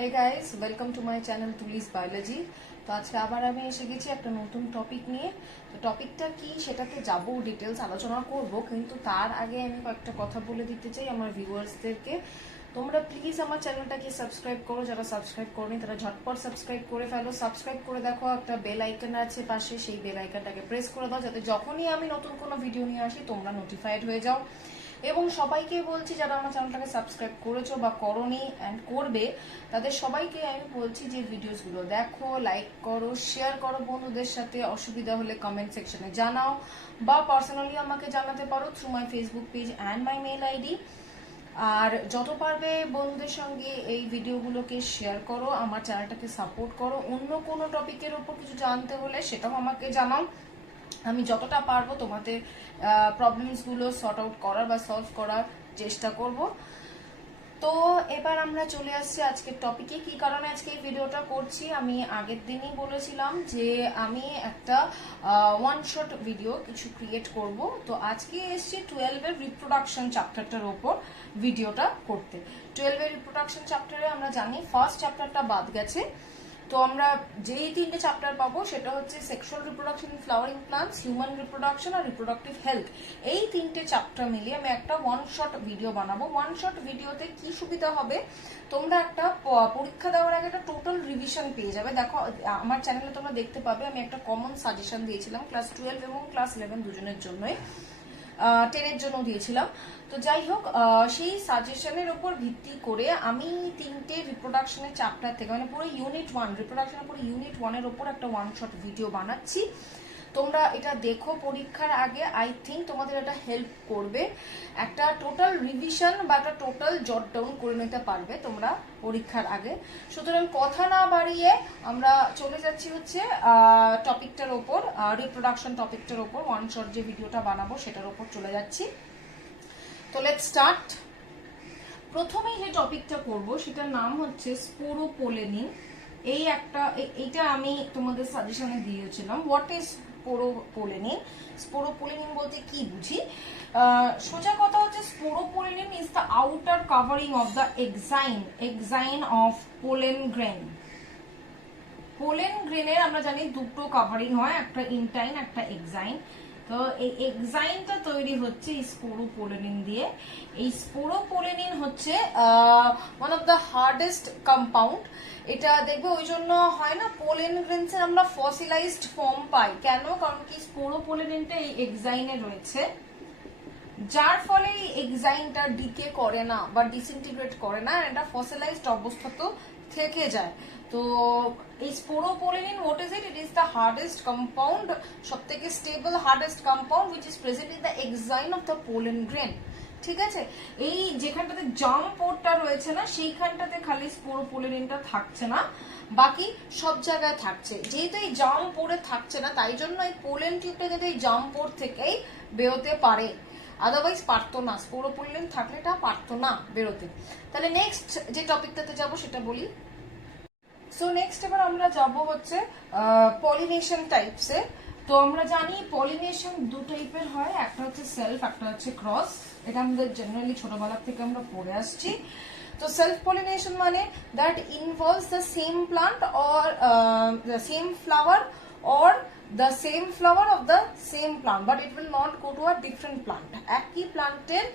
Hey guys, welcome to my channel Tuli's Biology. তো আজকে আবার আমি এসে গেছি একটা নতুন টপিক নিয়ে। তো টপিকটা কি সেটাতে যাব, ডিটেলস আলোচনা করব, কিন্তু তার আগে আমি কয়েকটা কথা বলে দিতে চাই আমার ভিউয়ার্সদেরকে। তোমরা প্লিজ আমার চ্যানেলটাকে সাবস্ক্রাইব করো, যারা সাবস্ক্রাইব করনি তারা ঝটপট সাবস্ক্রাইব করে ফেলো। সাবস্ক্রাইব করে দেখো একটা বেল আইকন আছে পাশে, সেই বেল আইকনটাকে প্রেস করে দাও যাতে যখনই আমি নতুন কোনো ভিডিও নিয়ে আসি তোমরা নোটিফাইড হয়ে যাও। এবং সবাইকে বলছি যারা আমার চ্যানেলটাকে সাবস্ক্রাইব করেছো বা করোনি অ্যান্ড করবে, তাদের সবাইকে আমি বলছি যে ভিডিওসগুলো দেখো, লাইক করো, শেয়ার করো বন্ধুদের সাথে। অসুবিধা হলে কমেন্ট সেকশনে জানাও বা পার্সোনালি আমাকে জানাতে পারো through my Facebook page and my mail ID. আর যত পারবে বন্ধুদের সঙ্গে এই ভিডিওগুলোকে শেয়ার করো, আমার চ্যানেলটাকে সাপোর্ট করো। অন্য কোনো টপিকের ওপর কিছু জানতে হলে সেটাও আমাকে জানাও, আমি যতটা পারবো তোমাদের প্রবলেমসগুলো সর্ট আউট করার বা সলভ করার চেষ্টা করব। তো এবার আমরা চলে আসছি আজকের টপিকে। কি কারণে আজকে এই ভিডিওটা করছি, আমি আগের দিনই বলেছিলাম যে আমি একটা ওয়ান শট ভিডিও কিছু ক্রিয়েট করব। তো আজকে এসছি 12-এর রিপ্রোডাকশন চ্যাপ্টারটার ওপর ভিডিওটা করতে। 12-এর রিপ্রোডাকশন চ্যাপ্টারে আমরা জানি ফার্স্ট চ্যাপ্টারটা বাদ গেছে। তো আমরা যেই তিনটে চ্যাপ্টার পাবো সেটা হচ্ছে sexual reproduction in flowering plants, human reproduction আর রিপ্রোডাক্টিভ হেলথ। এই তিনটে চ্যাপ্টার মিলিয়ে আমি একটা ওয়ান শট ভিডিও বানাবো। ওয়ান শট ভিডিওতে কি সুবিধা হবে, তোমরা একটা পরীক্ষা দেওয়ার আগে একটা টোটাল রিভিশন পেয়ে যাবে। দেখো আমার চ্যানেলে তোমরা দেখতে পাবে আমি একটা কমন সাজেশন দিয়েছিলাম ক্লাস 12 এবং ক্লাস 11 দুজনের জন্যই, 10-এর জন্য দিয়েছিলাম। তো যাই হোক, সেই সাজেশনের উপর ভিত্তি করে আমি তিনটে রিপ্রোডাকশনের চ্যাপ্টার থেকে, মানে পুরো ইউনিট 1 রিপ্রোডাকশনের পুরো ইউনিট 1-এর উপর একটা ওয়ান শট ভিডিও বানাচ্ছি। তোমরা এটা দেখো পরীক্ষার আগে, আই থিঙ্ক তোমাদের এটা হেল্প করবে। একটা টোটাল রিভিশন বা একটা টোটাল জট ডাউন করে নিতে পারবে তোমরা পরীক্ষার আগে। সুতরাং কথা না বাড়িয়ে আমরা চলে যাচ্ছি হচ্ছে টপিকটার ওপর, রিপ্রোডাকশন টপিকটার ওপর ওয়ান শট যে ভিডিওটা বানাবো সেটার ওপর চলে যাচ্ছি। তো লেটস স্টার্ট। প্রথমেই যে টপিকটা করব সেটার নাম হচ্ছে স্পোরোপোলেনিন। এইটা আমি তোমাদের সাজেশনে দিয়েছিলাম। What is স্পোরোপোলেনিন? স্পোরোপোলেনিন বলতে কি বুঝি? সোজা কথা হচ্ছে sporopollenin is the outer covering of the exine of pollen grain. Pollen গ্রেনের আমরা জানি দুটো কাভারিং হয়, একটা ইনটাইন একটা এক্সাইন। তো এই এক্সাইনটা তৈরি হচ্ছে স্পোরোপোলেনিন দিয়ে। এই স্পোরোপোলেনিন হচ্ছে one of the hardest compound. এটা দেখবে ওই জন্য হয় না পোলেন গ্রেনসের আমরা ফসিলাইজড ফর্ম পাই। কেন? কারণ কি স্পোরোপোলেনিনটা এই এক্সাইনে রয়েছে, যার ফলে এই এক্সাইনটা ডিকে করে না বা ডিসইন্টিগ্রেট করে না, এটা ফসিলাইজড অবস্থাতেও থেকে যায়। তো এই sporopollenin what is it? It is the hardest compound, সবথেকে stable hardest compound which is present in the exine of the pollen grain. ঠিক আছে, এই যেখানটাতে জাম পোরটা রয়েছে না সেইখানটাতে খালি স্পোরোপোলেনিনটা থাকছে না, বাকি সব জায়গায় থাকছে। যেহেতু এই জাম পোরে থাকছে না তাই জন্য এই পোলেন টিউবটা কিন্তু এই জাম পোর থেকেই বেরোতে পারে, আদারওয়াইজ পারতো না। স্পোরোপোলেনিন থাকলে এটা পারতো না বেরোতে। তাহলে নেক্সট যে টপিকটাতে যাব সেটা বলি। সো নেক্সট এবার আমরা যাব হচ্ছে পলিনেশন টাইপসে। তো আমরা জানি পলিনেশন দু টাইপের হয়, একটা হচ্ছে সেলফ, একটা হচ্ছে ক্রস। এটা আমাদের জেনারেলি ছোটবেলা থেকে আমরা পড়ে আসছি। তো সেলফ পলিনেশন মানে that involves the same plant or the same flower or the same flower of the same plant but it will not go to a different plant. একই প্লান্টের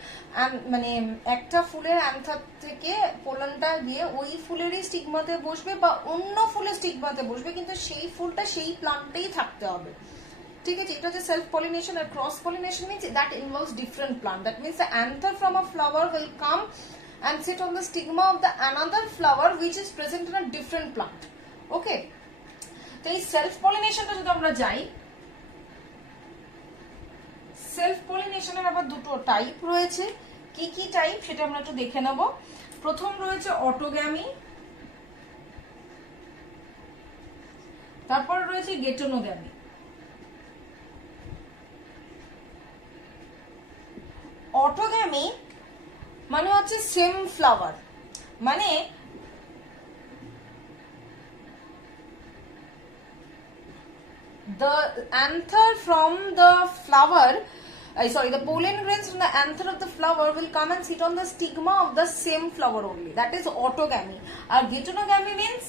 মানে একটা ফুলের অ্যান্থার থেকে পোলেনটা গিয়ে ওই ফুলেরই স্টিগমাতে বসবে বা অন্য ফুলের স্টিগমাতে বসবে, কিন্তু সেই ফুলটা সেই প্লান্টেই থাকতে হবে। ঠিক আছে, এটা হচ্ছে সেলফ পলিনেশন। আর cross pollination means that involves different plant. That means the anther from a flower will come and sit on the stigma of the another flower which is present in a different plant. Okay, তো এই self পলিনেশনটা যদি আমরা যাই, self পলিনেশনের আবার দুটো type রয়েছে। কি কি টাইপ সেটা আমরা একটু দেখে নেব। প্রথম রয়েছে অটোগ্যামি, তারপর রয়েছে গেটোনোগ্যামি। অটোগ্যামি মানে হচ্ছে সেম ফ্লাওয়ার, মানে the anther from the flower the pollen grains from the anther of the flower will come and sit on the stigma of the same flower only. That is autogamy. আর geitonogamy means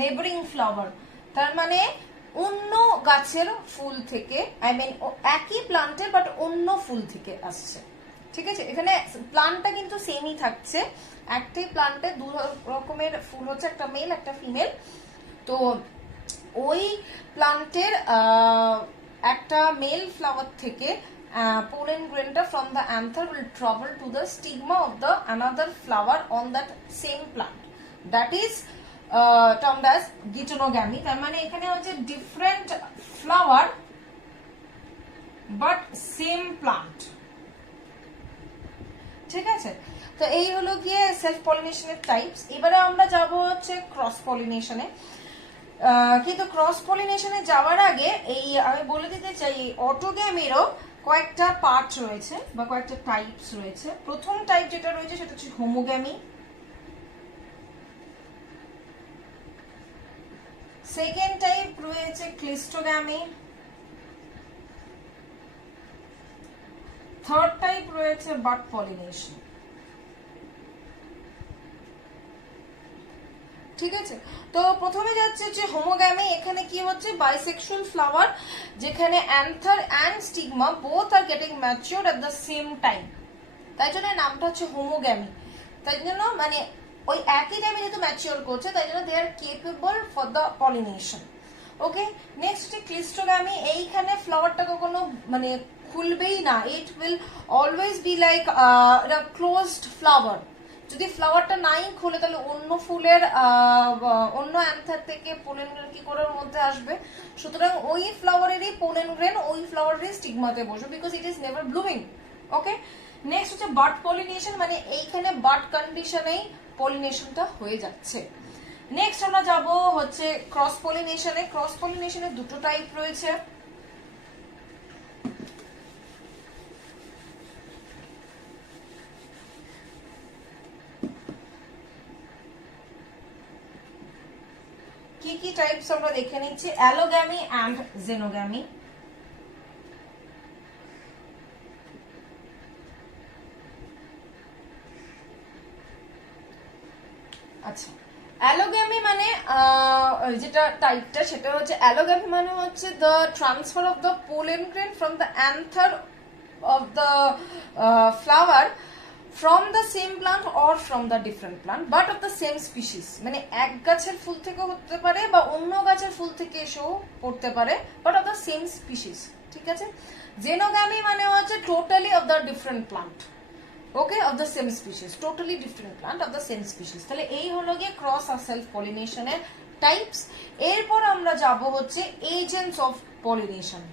neighboring flower. তার মানে অন্য গাছের ফুল থেকে, I mean একই প্লান্টের but অন্য ফুল থেকে আসছে। ঠিক আছে, এখানে প্লান্টটা কিন্তু সেমই থাকছে, একটাই প্লান্টে দু রকমের ফুল হচ্ছে, একটা মেল একটা ফিমেল। তো ওই প্লান্টের একটা মেল ফ্লাওয়ার থেকে pollen grain from the anther will travel to the stigma of the another flower on that same plant. That is termed as geitonogamy. তার মানে এখানে হচ্ছে different flower but same plant। ঠিক আছে, তো এই হলো গিয়ে সেলফ পলিনেশনের টাইপস। এবারে আমরা যাব হচ্ছে ক্রস পলিনেশনে। কিন্তু ক্রস পলিনেশনে যাওয়ার আগে এই আমি বলে দিতে চাই, অটোগ্যামিরও কয়েকটা পার্ট রয়েছে বা কয়েকটা টাইপস রয়েছে। প্রথম টাইপ যেটা রয়েছে সেটা হচ্ছে হোমোগ্যামি, সেকেন্ড টাইপ রয়েছে ক্লিস্টোগ্যামি, থার্ড টাইপ রয়েছে বাড পলিনেশন। ঠিক আছে, তো প্রথমে যাচ্ছে যে হোমোগ্যামি। এখানে কি হচ্ছে, বাইসেক্সুয়াল ফ্লাওয়ার যেখানে another and stigma both are getting mature at the same time, তাই জন্য নামটা হচ্ছে হোমোগ্যামি। তাই জন্য মানে ওই একই টাইমে যেহেতু ম্যাচিওর করছে তাই জন্য they are capable for the pollination. Okay, next হচ্ছে ক্লিস্টোগ্যামি। এইখানে ফ্লাওয়ারটা কখনো মানে খুলবেই না, it will always be like closed flower. যদি ফ্লাওয়ারটা নাই খুলে তাহলে অন্য ফুলের অন্য অ্যান্থার থেকে পোলেন গ্রেন কি করে ওর মধ্যে আসবে, সুতরাং ওই ফ্লাওয়ারেরই পোলেন গ্রেন ওই ফ্লাওয়ারেরই স্টিগমাতে বসবে, because it is never blooming. Okay, next হচ্ছে বাড পলিনেশন, মানে এইখানে বাড কন্ডিশনেই পলিনেশনটা হয়ে যাচ্ছে। নেক্সট আমরা যাব হচ্ছে ক্রস পলিনেশনে। ক্রস পলিনেশনের দুটো টাইপ রয়েছে। কি কি টাইপস আমরা দেখে নিচ্ছি, অ্যালোগ্যামি এন্ড জেনোগ্যামি। আচ্ছা, অ্যালোগ্যামি মানে যেটা টাইপটা সেটা হচ্ছে, অ্যালোগ্যামি মানে হচ্ছে the transfer of the pollen grain from the another of the flower from the same plant or from the different plant but of the same species। মানে এক গাছের ফুল থেকে হতে পারে বা অন্য গাছের ফুল থেকে এসেও পড়তে পারে, but of the same species। ঠিক আছে, জেনোগ্যামি মানে হচ্ছে totally of the different plant, okay, of the same species, totally different plant of the same species। তাহলে এই হলো গিয়ে ক্রস আর সেলফ পলিনেশনের টাইপস। এরপর আমরা যাব হচ্ছে এজেন্টস অফ পলিনেশন।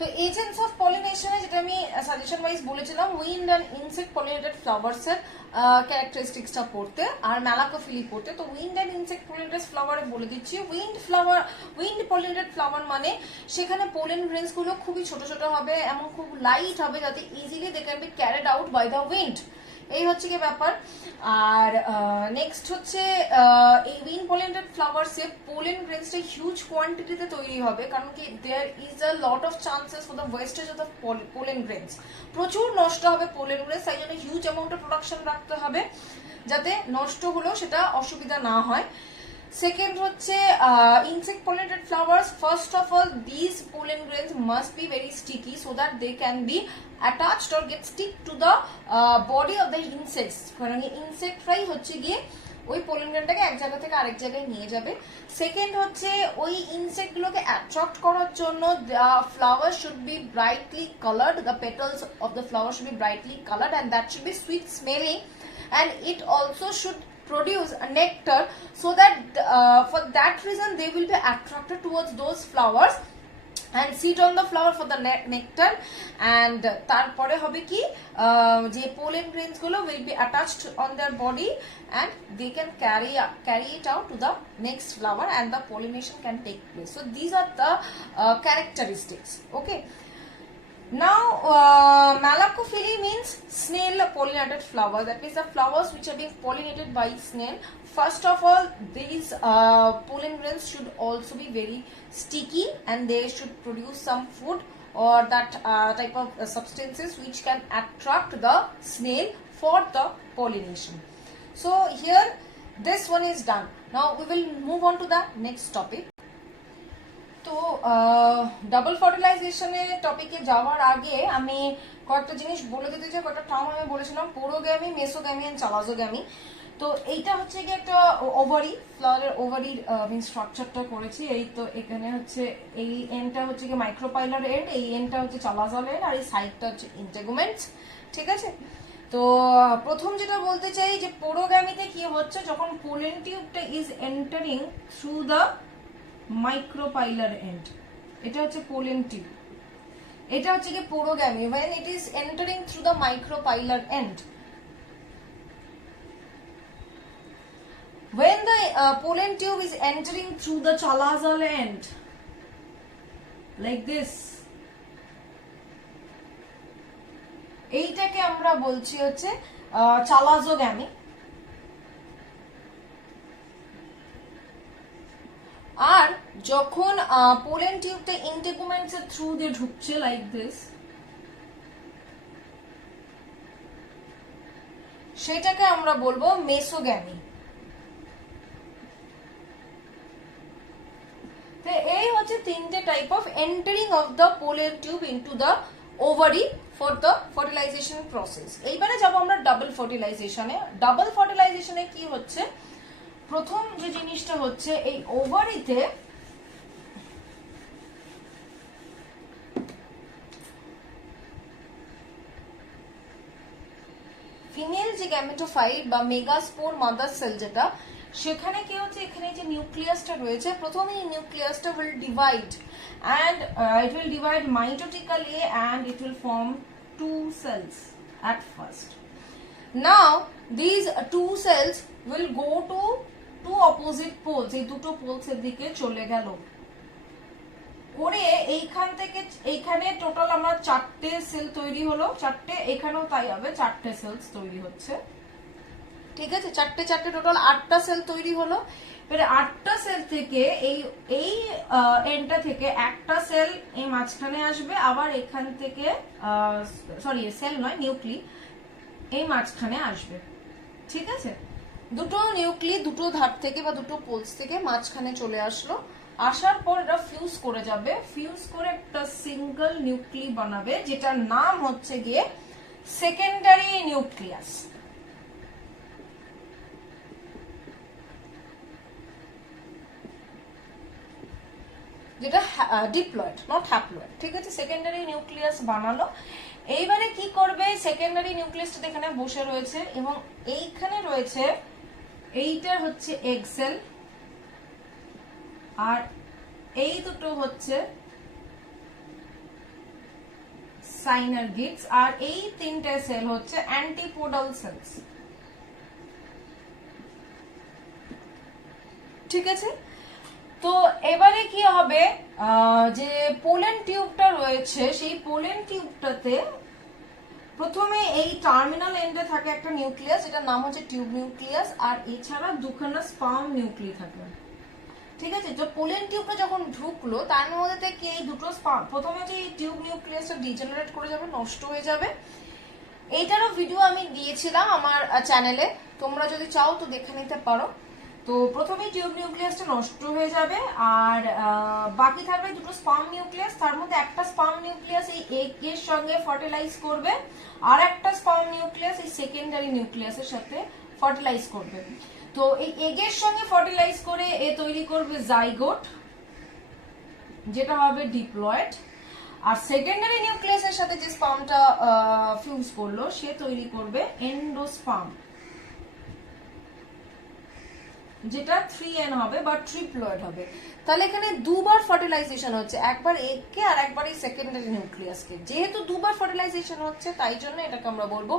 তো এজেন্টস অফ পলিনেশনে যেটা আমি সাজেশন ওয়াইজ বলেছিলাম, wind and insect pollinated flowers এর ক্যারেক্টারিস্টিক্সটা পড়তে আর ম্যালাকোফিলি পড়তে। তো উইন্ড অ্যান্ড ইনসেক্ট পলিনেটেড ফ্লাওয়ারে বলে দিচ্ছি, উইন্ড পলিনেটেড ফ্লাওয়ার মানে সেখানে পোলেন গ্রেনস গুলো খুবই ছোট ছোট হবে, এমন খুব লাইট হবে যাতে easily they can be carried out by the wind. এই হচ্ছে কি ব্যাপার। আর নেক্সট হচ্ছে এই উইন্ড পলিনেটেড ফ্লাওয়ার্সে পোলেন গ্রেনসটা হিউজ কোয়ান্টিটিতে তৈরি হবে, কারণ কি there is a lot of chances for the wastage of the pollen grains. প্রচুর নষ্ট হবে পোলেন গ্রেনস, তাই জন্য হিউজ অ্যামাউন্ট অফ প্রোডাকশন রাখতে হবে যাতে নষ্ট হলেও সেটা অসুবিধা না হয়। Second হচ্ছে insect pollinated flowers. First of all, these pollen grains must be very sticky so that they can be attached or get stick to the body of the insects. কারণ ইনসেক্টরাই হচ্ছে গিয়ে ওই পোলেন গ্রেনটাকে এক জায়গা থেকে আরেক জায়গায় নিয়ে যাবে। সেকেন্ড হচ্ছে ওই ইনসেক্ট গুলোকে অ্যাট্রাক্ট করার জন্য flower should be brightly coloured, the petals of the flower should be brightly coloured and that should be sweet smelling, and it also should produce a nectar, so that for that reason they will be attracted towards those flowers and sit on the flower for the nectar, and তারপরে হবে কি যে pollen grains গুলো will be attached on their body and they can carry it out to the next flower and the pollination can take place. So these are the characteristics. Okay, now malacophily means snail pollinated flower, that is the flowers which are being pollinated by snail. First of all, these pollen grains should also be very sticky and they should produce some food or that type of substances which can attract the snail for the pollination. So here this one is done. Now we will move on to the next topic. তো double ফার্টিলাইজেশনের টপিকে যাওয়ার আগে আমি কয়েকটা জিনিস বলে দিতে চাই। কয়েকটা টার্ম আমি বলেছিলাম, পোরোগ্যামি, মেসোগ্যামি এন্ড চালাজোগ্যামি। তো এইটা হচ্ছে কি একটা ওভারি, ফ্লাওয়ারের ওভারির স্ট্রাকচারটা করেছি। এই তো এখানে হচ্ছে এই এন্ডটা হচ্ছে কি মাইক্রোপাইলার এন্ড, এই এন্ডটা হচ্ছে চালাজল এন্ড, আর এই সাইডটা হচ্ছে ইন্টেগুমেন্টস। ঠিক আছে, তো প্রথম যেটা বলতে চাই যে পোরোগ্যামিতে কি হচ্ছে, যখন পোলেন টিউবটা is entering through the micropylar end, এটা হচ্ছে পোলেন টিউব। এটা হচ্ছে কি পোরোগ্যামি, when it is entering through the micropylar end. When the pollen tube is entering through the chalazal end, like this, এইটাকে আমরা বলছি হচ্ছে চালাজোগ্যামি। আর যখন পোলেন টিউবটা ইন্টেগুমেন্টস এর থ্রু দিয়ে ঢুকছে লাইক দিস, সেটাকে আমরা বলবো মেসোগ্যামি। তো এই হচ্ছে তিনটে type of entering of the pollen tube into the ovary for the fertilisation process. এইবারে যাবো আমরা ডাবল ফার্টিলাইজেশনে। ডাবল ফার্টিলাইজেশনে কি হচ্ছে, প্রথম যে জিনিসটা হচ্ছে এই ওভারিতে ফিমেল যে গ্যামেটোফাইট বা মেগাস্পোর মাদার সেল যেটা, সেখানে কি হচ্ছে, এখানে যে নিউক্লিয়াসটা রয়েছে, প্রথমে এই নিউক্লিয়াসটা will divide and it will divide mitotically and it will form two cells at first. Now these two cells will go to two opposite poles, এই দুটো পোলস এর দিকে চলে গেল করে এইখান থেকে এইখানে টোটাল আমরা চারটে সেল তৈরি হলো, চারটে, এখানেও তাই হবে, চারটে সেলস তৈরি হচ্ছে। ঠিক আছে, চারটে চারটে টোটাল 8টা সেল তৈরি হলো। এবারে 8টা সেল থেকে এই এন্ডটা থেকে একটা সেল এই মাঝখানে আসবে, আবার এখান থেকে সরি সেল নয় নিউক্লি এই মাঝখানে আসবে। ঠিক আছে, দুটো নিউক্লি দুটো ধার থেকে বা দুটো পোলস থেকে মাঝখানে চলে আসলো, আসার পর এটা ফিউজ করে যাবে, ফিউজ করে একটা সিঙ্গেল নিউক্লি বানাবে, যেটার নাম হচ্ছে গিয়ে সেকেন্ডারি নিউক্লিয়াস। যেটা ডিপ্লয়েড, নট হ্যাপ্লয়েড। ঠিক আছে, সেকেন্ডারি নিউক্লিয়াস বানালো। এইবারে কি করবে, সেকেন্ডারি নিউক্লিয়াসটা এখানে বসে রয়েছে এবং এইখানে রয়েছে, এইটা হচ্ছে এগ সেল, আর এই দুটো হচ্ছে সাইনারগিডস, আর এই তিনটে সেল হচ্ছে অ্যান্টিপোডাল সেলস। ঠিক আছে, তো এবারে কি হবে, যে পোলেন টিউবটা রয়েছে, সেই পোলেন টিউবটাতে প্রথমে এই টার্মিনাল এন্ডে থাকে একটা নিউক্লিয়াস, এটার নাম হচ্ছে টিউব নিউক্লিয়াস, আর এছাড়া দুখানা স্পার্ম নিউক্লি থাকে। ঠিক আছে, তো পোলেন টিউবটা যখন ঢুকলো তার মধ্যে থেকে এই দুটো স্পার্ম, প্রথমে যে টিউব নিউক্লিয়াসটা ডিজেনারেট করে যাবে, নষ্ট হয়ে যাবে। এইটারও ভিডিও আমি দিয়েছিলাম আমার চ্যানেলে, তোমরা যদি চাও তো দেখে নিতে পারো। তো প্রথমে টিউব নিউক্লিয়াসটা নষ্ট হয়ে যাবে, আর বাকি থাকবে দুটো স্পার্ম নিউক্লিয়াস। তার মধ্যে একটা স্পার্ম নিউক্লিয়াস এই এগের সঙ্গে ফার্টিলাইজ করবে, আর একটা স্পার্ম নিউক্লিয়াস এই সেকেন্ডারি নিউক্লিয়াসের সাথে ফার্টিলাইজ করবে। তো এই এগের সঙ্গে ফার্টিলাইজ করে এ তৈরি করবে জাইগোট, যেটা হবে ডিপ্লয়েড, আর সেকেন্ডারি নিউক্লিয়াসের সাথে যে স্পার্মটা ফিউজ করলো সে তৈরি করবে এন্ডোস্পার্ম, যেটা 3N হবে বা ট্রিপ্লয়েড হবে। তাহলে এখানে দুবার ফার্টিলাইজেশন হচ্ছে, একবার এগকে আর একবার এই সেকেন্ডারি নিউক্লিয়াসকে। যেহেতু দুবার ফার্টিলাইজেশন হচ্ছে তাই জন্য এটাকে আমরা বলবো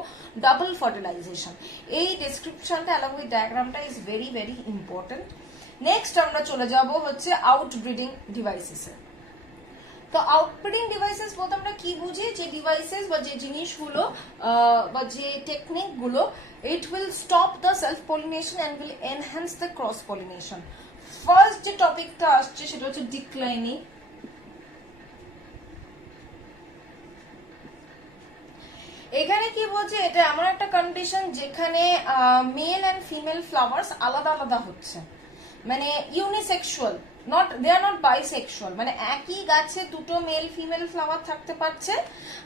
ডাবল ফার্টিলাইজেশন। এই ডেসক্রিপশনটা অ্যালং উইথ ডায়াগ্রামটা is very very important. Next আমরা চলে যাব হচ্ছে আউটব্রিডিং ডিভাইসেসে। তো আউটব্রিডিং ডিভাইসেস বলতে আমরা কি বুঝি, যে ডিভাইসেস বা যে জিনিসগুলো বা যে টেকনিকগুলো, it will stop the self pollination and will enhance the cross pollination. First যে টপিকটা আসছে সেটা হচ্ছে ডিক্লাইনিং এখানে কি বলছে, এটা এমন একটা কন্ডিশন যেখানে মেল অ্যান্ড ফিমেল ফ্লাওয়ার্স আলাদা আলাদা হচ্ছে, মানে unisexual, not they are not bisexual, মানে একই গাছে দুটো মেল ফিমেল ফ্লাওয়ার থাকতে পারছে,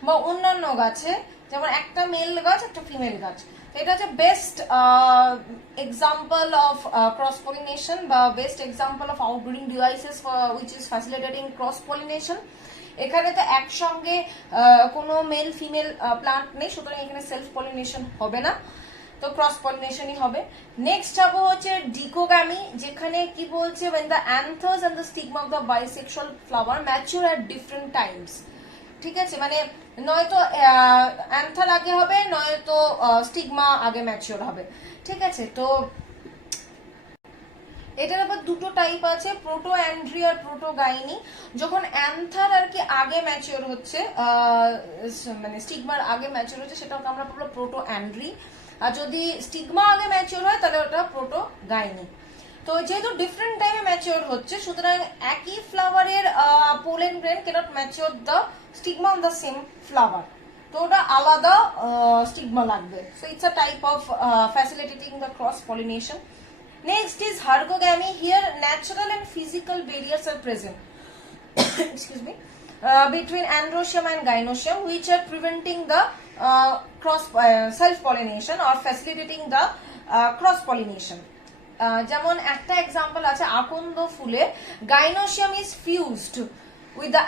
বা অন্যান্য গাছে যেমন একটা মেল গাছ একটা ফিমেল গাছ। এটা হচ্ছে best example of cross pollination বা best example of outbreeding devices which is facilitating cross pollination. এখানে তো একসঙ্গে কোনো মেল ফিমেল প্লান্ট নেই, সুতরাং এখানে সেলফ পলিনেশন হবে না, তো ক্রস পলিনেশনই হবে। নেক্সট যাবো হচ্ছে ডিকোগ্যামি, যেখানে কি বলছে when the anthers and the stigma of the bisexual flower mature at different times। ঠিক আছে, মানে নয়তো অ্যান্থার আগে হবে, নয়তো স্টিগমা আগে ম্যাচিওর হবে। ঠিক আছে, তো এটার আবার দুটো টাইপ আছে, প্রোটো অ্যান্ড্রি আর প্রোটো গাইনি। যখন অ্যান্থার আর কি আগে ম্যাচিওর হচ্ছে, মানে স্টিগমার আগে ম্যাচিওর হচ্ছে, সেটাকে আমরা বলবো প্রোটো অ্যান্ড্রি। আর যদি স্টিগমা আগে ম্যাচিওর হয় তাহলে ওটা প্রোটো গাইনি। তো যেহেতু ডিফারেন্ট টাইমে ম্যাচিওর হচ্ছে, সুতরাং একই ফ্লাওয়ারের pollen grain cannot mature the stigma on the same flower, তো ওটা আলাদা স্টিগমা লাগবে। So it's a type of facilitating the cross pollination. Next is hergogamy. Here natural and physical barriers are present excuse me, between androecium and gynoecium, which are preventing the cross self pollination or facilitating the cross pollination. যেমন একটা example আছে, আকন্দ ফুলে gynoecium is fused with the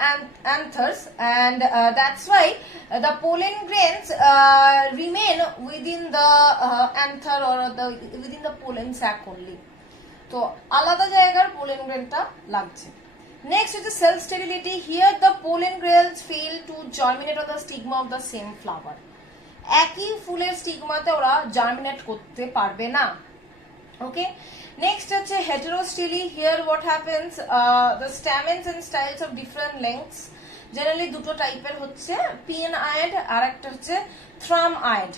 anthers, and that's why the pollen grains remain within the anther or within the pollen sac only, তো আলাদা জায়গার pollen গ্রেনটা লাগছে। Next হচ্ছে self sterility. Here the pollen grains fail to germinate on the stigma of the same flower, একই ফুলের স্টিগমাতে ওরা germinate করতে পারবে না। ওকে, নেক্সট হচ্ছে হেটেরোস্টিলি। Here what happens, the stamens and styles of different lengths, generally দুটো টাইপের হচ্ছে, পিন আয়েড আর একটা হচ্ছে thrum eyed.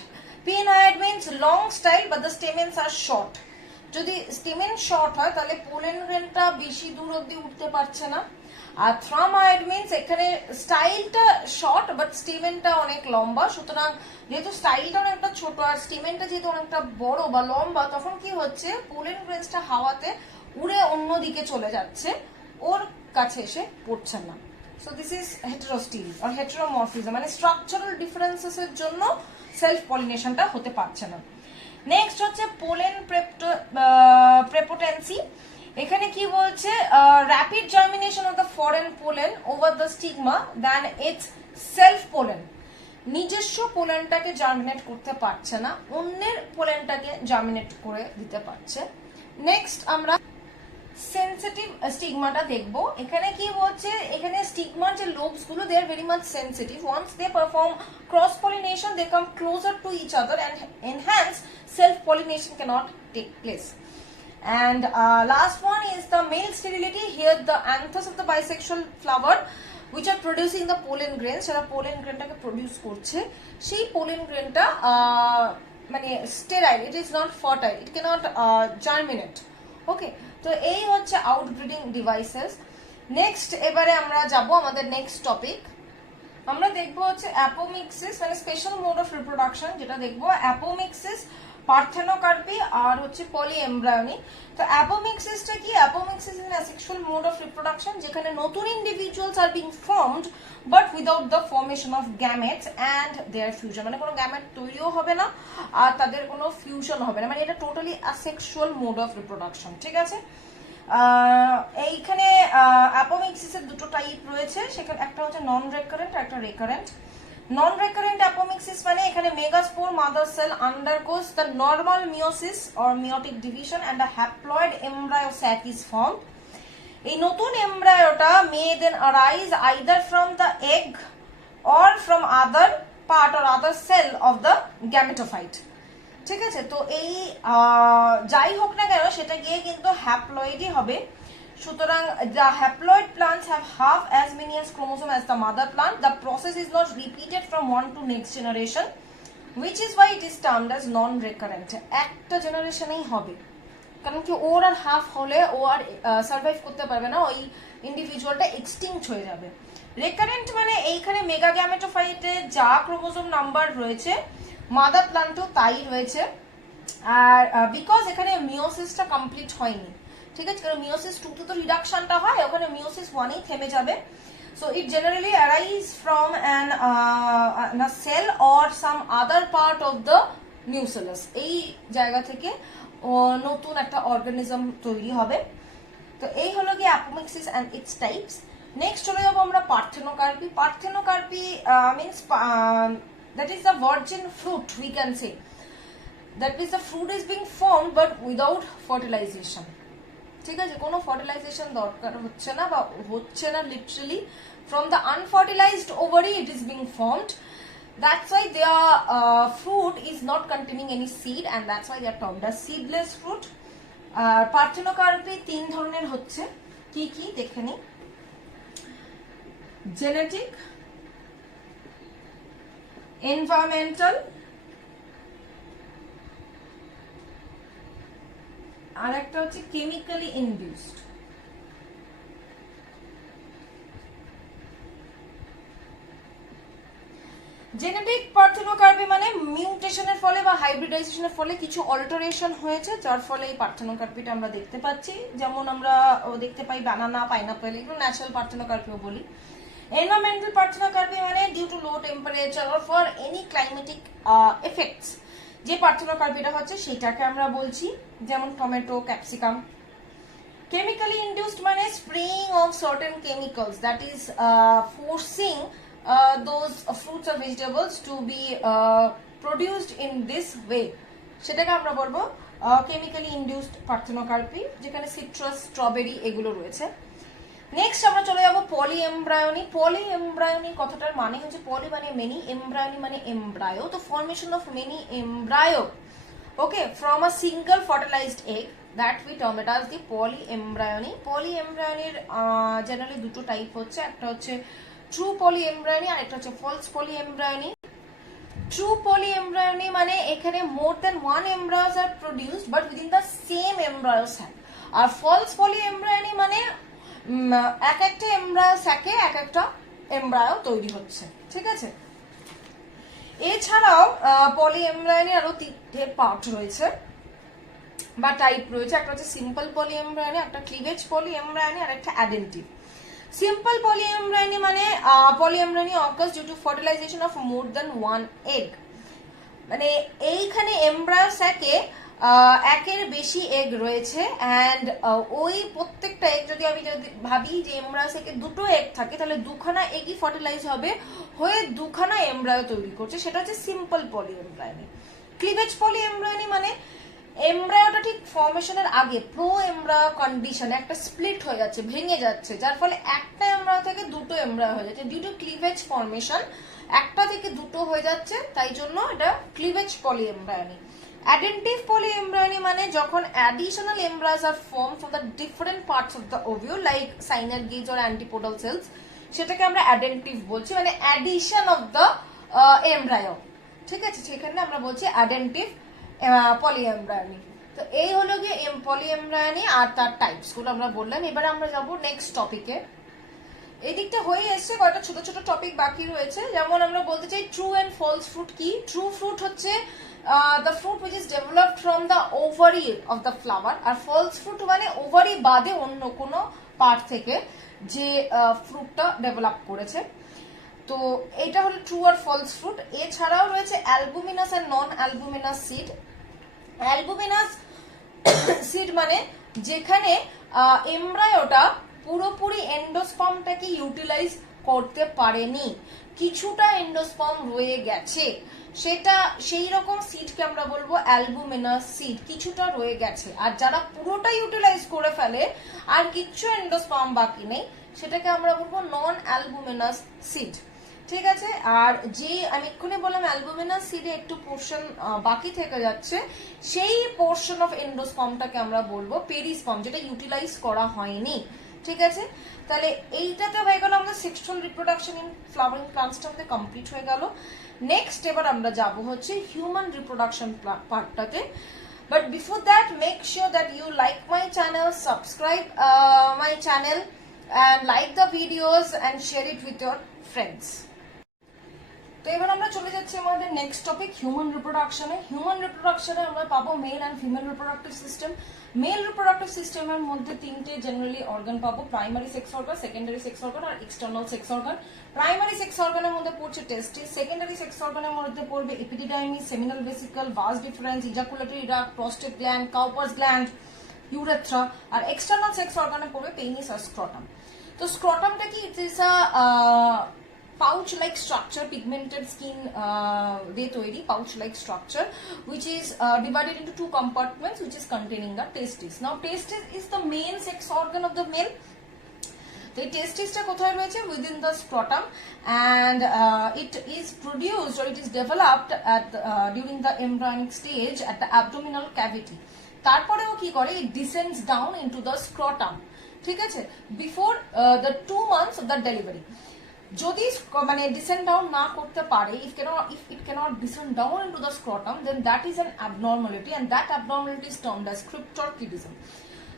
Pin eyed means long style but the stamens are short. যদি স্টেমেন শর্ট হয় তাহলে পোলেন গ্রেনটা বেশি দূর অব্দি উঠতে পারছে না। আর থ্রাম আয়েড মিনস এখানে স্টাইলটা শর্ট বাট স্টেমেনটা অনেক লম্বা, সুতরাং যেহেতু স্টাইলটা অনেকটা ছোট আর স্টেমেনটা যেহেতু অনেকটা বড় বা লম্বা, তখন কি হচ্ছে পোলেন গ্রেনসটা হাওয়াতে উড়ে অন্যদিকে চলে যাচ্ছে, ওর কাছে এসে পড়ছে না। সো দিস ইজ হেটেরোস্টিল আর হেটেরোমরফিজম, মানে স্ট্রাকচারাল ডিফারেন্সেস এর জন্য সেলফ পলিনেশনটা হতে পারছে না। নেক্সট হচ্ছে পোলেন প্রেপোটেন্সি। এখানে কি বলছে, rapid germination of the foreign pollen over the stigma than it's self pollen. নিজস্ব পোলেনটাকে জার্মিনেট করতে পারছে না, অন্যের পোলেনটাকে জার্মিনেট করে দিতে পারছে। নেক্সট আমরা সেনসিটিভ স্টিগমাটা দেখবো। এখানে কি বলছে, এখানে স্টিগমার যে লোবস গুলো they are very much sensitive. Once they perform cross pollination they come closer to each other and hence self pollination cannot take place. And last one is the male sterility. Here the anthers of the bisexual flower which are producing the pollen grains, যারা pollen grainটাকে produce করছে, সেই pollen grainটা মানে sterile, it is not fertile, it cannot germinate. ওকে, তো এই হচ্ছে আউটব্রিডিং devices. Next এবারে আমরা যাব আমাদের নেক্সট টপিক। আমরা দেখবো হচ্ছে অ্যাপোমিক্সিস, মানে স্পেশাল মোড অফ রিপ্রোডাকশন, যেটা দেখবো অ্যাপোমিক্সিস, পার্থেনোকার্পি আর হচ্ছে পলিএমব্রায়োনি। তো অ্যাপোমিক্সিসটা কি? Apomixis is an asexual mode of reproduction যেখানে নতুন individuals are being formed but without the formation of gametes and their fusion, মানে কোনো গ্যামেট তৈরিও হবে না আর তাদের কোনো ফিউশন হবে না, মানে এটা totally asexual mode of reproduction. ঠিক আছে, এইখানে অ্যাপোমিক্সিসের দুটো টাইপ রয়েছে, সেখানে একটা হচ্ছে নন রেকারেন্ট আর একটা রেকারেন্ট। নন রেকারেন্ট অ্যাপোমিক্সিস মানে এখানে megaspore mother cell undergoes the normal meiosis or meiotic division and a haploid embryo sac is formed. এই নতুন এমব্রায়োটা may then arise either from the egg or from other part or other cell of the gametophyte. ঠিক আছে, তো এই যাই হোক না কেন সেটা গিয়ে কিন্তু হ্যাপ্লয়েডই হবে। সুতরাং the haploid plants have half as many as chromosome as the mother plant. The process is not repeated from one to next generation, which is why it is termed as non-recurrent. একটা জেনারেশনেই হবে, কারণ কি ওর আর half হলে ও আর survive করতে পারবে না, ওই ইন্ডিভিজুয়ালটা extinct হয়ে যাবে। রেকারেন্ট মানে এইখানে মেগা গ্যামেটোফাইটে যা ক্রোমোজোম নাম্বার রয়েছে মাদার প্লান্টও তাই রয়েছে। আর বিকজ এখানে মিওসিসটা কমপ্লিট হয়নি, ঠিক আছে, কারণ মিওসিস 2 তে তো রিডাকশনটা হয়, ওখানে মিওসিস 1 থেমে যাবে। So it generally arise from a cell or some other part of the nucellus, এই জায়গা থেকে নতুন একটা অর্গানিজম তৈরি হবে। তো এই হলো কি apomixis and it's types. Next চলে যাবো আমরা parthenocarpy. Parthenocarpy means that is the virgin fruit, we can say. That means the fruit is being formed but without fertilization, ঠিক আছে, কোনো ফার্টিলাইজেশন দরকার হচ্ছে না বা হচ্ছে না literally, from the unfertilized ovary it is being formed. That's why their fruit is not containing any seed and that's why they are termed as seedless fruit. Parthenocarpy 3 ধরনের হচ্ছে, কি কি দেখে নি। জেনেটিক, এনভায়রনমেন্টাল, আর একটা হচ্ছে কেমিক্যালি ইনডিউসড। জেনেটিক পার্থেনোকার্পি মানে মিউটেশনের ফলে বা হাইব্রিডাইজেশনের ফলে কিছু অল্টারেশন হয়েছে, যার ফলে এই পার্থেনোকার্পিটা আমরা দেখতে পাচ্ছি। যেমন আমরা দেখতে পাই বানানা, পাইনাপেল, এগুলো ন্যাচারাল পার্থেনোকার্পিও বলি। এনভায়রনমেন্টাল পার্থেনোকার্পি মানে due to low temperature or for any climatic effects যে পার্থেনোকার্পিটা হচ্ছে সেটাকে আমরা বলছি, যেমন টমেটো, ক্যাপসিকাম। কেমিক্যালি ইনডিউসড মানে spraying of certain chemicals that is forcing those fruits or vegetables to be produced in this way, সেটাকে আমরা বলবো কেমিক্যালি ইনডিউসড পার্থেনোকার্পি, যেখানে সিট্রাস, স্ট্রবেরি এগুলো রয়েছে। নেক্সট আমরা চলে যাব পলি এমব্রায়োনি। পলি এমব্রায়োনি কথাটার মানে হচ্ছে পলি মানে মেনি, এমব্রায়োনি মানে এমব্রায়ো। তো formation of many embryo, okay, from a single fertilised egg, that we term it as the poly embryony. Poly এমব্রায়োনির জেনারেলি দুটো টাইপ হচ্ছে, একটা হচ্ছে ট্রু পলি এমব্রায়োনি আর একটা হচ্ছে ফলস পলি এমব্রায়োনি। ট্রু পলি এমব্রায়োনি মানে এখানে more than one embryos are produced but within the same embryo sac. আর ফলস পলি এমব্রায়োনি মানে এক একটা এমব্রায়ো স্যাকে এক একটা এমব্রায়ো তৈরি হচ্ছে, ঠিক আছে। এছাড়াও পলি এমব্রায়োনি আরো 3টে পার্ট রয়েছে বা টাইপ রয়েছে, একটা হচ্ছে সিম্পল পলি এমব্রায়োনি, একটা ক্লিভেজ পলি এমব্রায়োনি আর একটা অ্যাডেন্টিভ। সিম্পল polyembryony মানে polyembryony occurs due to fertilization of more than one egg, মানে এইখানে এমব্রায়ো স্যাকে একের বেশি এগ রয়েছে অ্যান্ড ওই প্রত্যেকটা এগ যদি ভাবি যে এমব্রায়ো স্যাকে দুটো এগ থাকে তাহলে দুখানা এগই ফার্টিলাইজ হবে হয়ে দুখানা এমব্রায়ো তৈরি করছে, সেটা হচ্ছে সিম্পল polyembryony। ক্লিভেজ polyembryony মানে এমব্রায়োটা ঠিক ফর্মেশনের আগে প্রো এমব্রায়ো কন্ডিশনে একটা স্প্লিট হয়ে যাচ্ছে, ভেঙে যাচ্ছে, যার ফলে একটা এমব্রায়ো থেকে দুটো এমব্রায়ো হয়ে যাচ্ছে ডিউ টু ক্লিভেজ ফর্মেশন, একটা থেকে দুটো হয়ে যাচ্ছে, তাই জন্য এটা ক্লিভেজ পলিএমব্রায়োনি। অ্যাডেন্টিভ পলিএমব্রায়োনি মানে যখন additional embryos are form from the different parts of the ovule like synergids or antipodal cells, সেটাকে আমরা অ্যাডেন্টিভ বলছি, মানে অ্যাডিশন অফ দ্য এমব্রায়ো, ঠিক আছে, সেখানে আমরা বলছি অ্যাডেন্টিভ পলিএমব্রায়োনি। তো এই হলো গিয়ে পলিএমব্রায়োনি আর তার টাইপস গুলো আমরা বললাম। এবারে আমরা যাব নেক্সট টপিকে। এই দিকটা হয়ে এসছে, কয়েকটা ছোট ছোট টপিক বাকি রয়েছে। যেমন আমরা বলতে চাই ট্রু এন্ড ফলস ফ্রুট কি। ট্রু ফ্রুট হচ্ছে the fruit which is developed from the ovary of the flower, আর ফলস ফ্রুট মানে ওভারি বাদে অন্য কোনো পার্ট থেকে যে ফ্রুটটা ডেভেলপ করেছে। তো এটা হলো ট্রু আর ফলস ফ্রুট। এছাড়াও রয়েছে অ্যালবুমিনাস আর non albuminous seed. Albuminous seed মানে যেখানে এমব্রায়োটা পুরোপুরি এন্ডোস্পার্মটাকে ইউটিলাইজ করতে পারেনি, কিছুটা এন্ডোস্পার্ম রয়ে গেছে, সেটা সেই রকম সিডকে আমরা বলবো অ্যালবুমিনাস সিড, কিছুটা রয়ে গেছে। আর যারা পুরোটা ইউটিলাইজ করে ফেলে আর কিচ্ছু এন্ডোস্পার্ম বাকি নেই, সেটাকে আমরা বলবো নন অ্যালবুমিনাস সিড, ঠিক আছে। আর যে আমি এক্ষুনি বললাম অ্যালবুমিনাস সিডে একটু পোর্শন বাকি থেকে যাচ্ছে, সেই পোর্শন অফ এন্ডোস্পার্মটাকে আমরা বলবো পেরিস্পার্ম, যেটা ইউটিলাইজ করা হয়নি, ঠিক আছে। তাহলে এইটাতে হয়ে গেল আমাদের সেক্সুয়াল রিপ্রোডাকশন ইন ফ্লাওয়ারিং প্লান্টসটা আমাদের কমপ্লিট হয়ে গেল। নেক্সট এবার আমরা যাব হচ্ছে হিউম্যান রিপ্রোডাকশন পার্টটাতে। But before that, make sure that you like my channel, subscribe my channel, and like the videos and share it with your friends. তো এবার আমরা চলে যাচ্ছি আমাদের নেক্সট টপিক হিউম্যান রিপ্রোডাকশনে। হিউম্যান রিপ্রোডাকশনে আমরা পাবো male and female reproductive system. Male reproductive সিস্টেমের মধ্যে তিনটে জেনারেলি অর্গান পাবো, primary sex organ, secondary sex organ আর external sex organ. Primary sex অর্গানের মধ্যে পড়ছে টেস্টিস, সেকেন্ডারি সেক্স অর্গানের মধ্যে পড়বে epididymis, seminal vesicle, vas deferens, ejaculatory duct, prostate gland, Cowper's gland, urethra. আর এক্সটার্নাল সেক্স অর্গানে পড়বে পেনিস আর স্ক্রটাম। তো স্ক্রটামটা কি? ইট is a pouch like structure, pigmented skin দিয়ে তৈরি pouch like structure which is divided into two compartments which is containing the testis. Now testis is the main sex organ of the male. The testis টা কোথায় রয়েছে? within the scrotum, and it is produced or it is developed at during the embryonic stage at the abdominal cavity. তারপরেও কি করে? it descends down into the scrotum, ঠিক আছে, before the 2 months of the delivery. যদি মানে descend down না করতে পারে, if it cannot descend down into the scrotum, then that is an abnormality, and that abnormality is termed as cryptorchidism.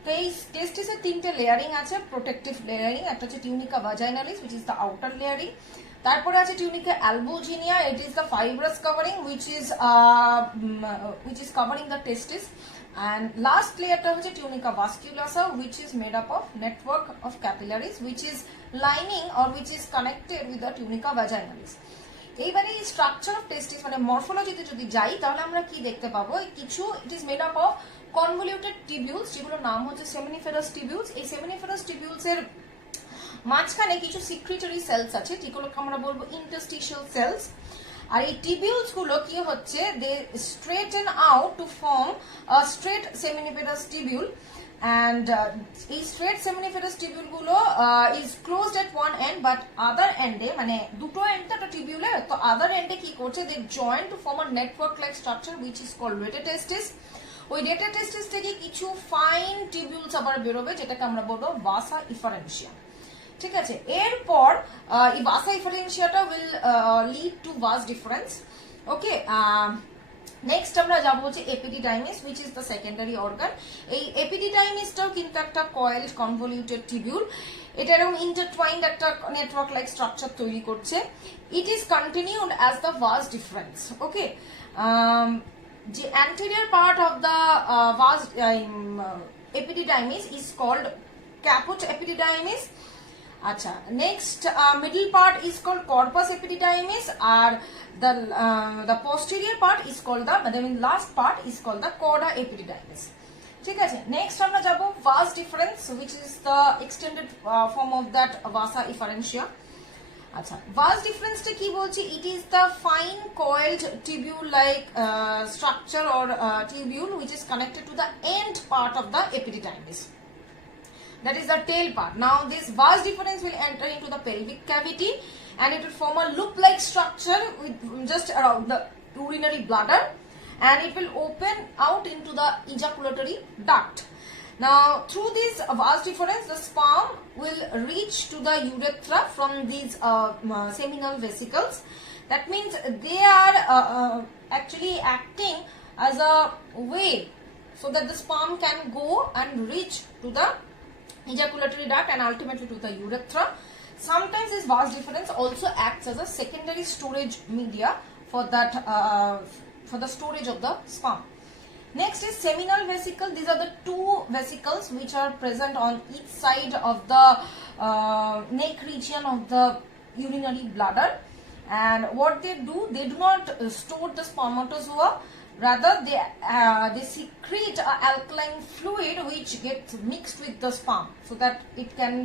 তো এই টেস্টিসের তিনটে লেয়ারিং আছে, প্রোটেক্টিভ লেয়ারিং, একটা হচ্ছে tunica vaginalis which is the outer layering, তারপরে আছে tunica albuginea, it is the fibrous covering which is covering the testis, and last layerটা হচ্ছে tunica ভাস্কুলাসা which is made up of network of capillaries which is lining or which is connected with the tunica vaginalis. এইবারে এই structure of টেস্টিস মানে মরফোলজিতে যদি যাই তাহলে আমরা কি দেখতে পাবো? কিছু it is made up of convoluted tubules, যেগুলোর নাম হচ্ছে সেমিনিফেরাস টিবিউলস। এই সেমিনিফেরাস টিবিউলস এর মাঝখানে কিছু সিক্রিটরি সেলস আছে, যেগুলোকে আমরা বলবো ইন্টারস্টিশিয়াল সেলস। আর এই টিবিউলস গুলো কি হচ্ছে? They straighten out to form a straight seminiferous tubule, and এই স্ট্রেট সেমিনিফেরাস টিবিউল গুলো is closed at one end but other end এ মানে দুটো এন্ড তো একটা টিবিউলের, তো আদার এন্ডে কি করছে? they join to form a network like structure which is called retrotestis. ওই retrotestis থেকে কিছু ফাইন টিবিউলস আবার বেরোবে, যেটাকে আমরা বলবো ভাসা ইফারেন্সিয়া, ঠিক আছে। এরপর এই ভাসা ইফারেন্সিয়াটা will lead to vas difference. Okay, next আমরা যাবো হচ্ছে epididymis which is the secondary organ. এই এপিডিডাইমিসটাও কিন্তু একটা কয়েলড কনভলিউটেড টিবিউল, এটা এরকম ইন্টারটুয়াইন্ড একটা নেটওয়ার্ক লাইক স্ট্রাকচার তৈরি করছে। It is continued as the vas deferens. Okay, যে anterior part of the vas epididymis is called caput epididymis. আচ্ছা, next middle part is called corpus epididymis, আর the posterior part is called the last part is called the chorda epididymis, ঠিক আছে। Next আমরা যাব vas difference which is the extended form of that vasa efferentia. আচ্ছা, vas difference টা কি বলছি? it is the fine coiled tubule like structure or tubule which is connected to the end part of the epididymis, that is the tail part. Now this vas difference will enter into the pelvic cavity and it will form a loop-like structure with just around the urinary bladder, and it will open out into the ejaculatory duct. Now through this vas difference, the sperm will reach to the urethra from these seminal vesicles. That means they are actually acting as a way so that the sperm can go and reach to the ejaculatory duct and ultimately to the urethra. Sometimes this vas difference also acts as a secondary storage media for that for the storage of the sperm. Next is seminal vesicle. These are the two vesicles which are present on each side of the neck region of the urinary bladder, and what they do not store the spermatozoa. Rather, they secrete alkaline fluid which gets mixed with the sperm so that it can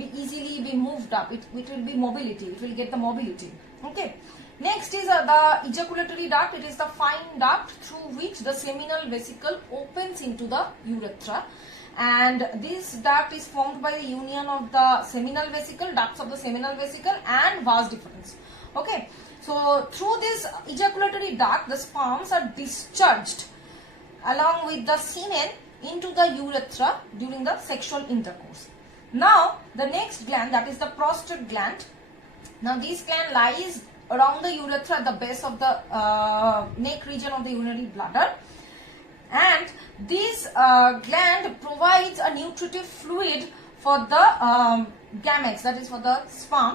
be easily be moved up. It will be mobility. It will get the mobility. Okay. Next is the ejaculatory duct. It is the fine duct through which the seminal vesicle opens into the urethra, and this duct is formed by the union of the seminal vesicle, ducts of the seminal vesicle, and vas difference. Okay. So through this ejaculatory duct, the sperms are discharged along with the semen into the urethra during the sexual intercourse. Now the next gland, that is the prostate gland. Now this gland lies around the urethra at the base of the neck region of the urinary bladder, and this gland provides a nutritive fluid for the gametes, that is for the sperm,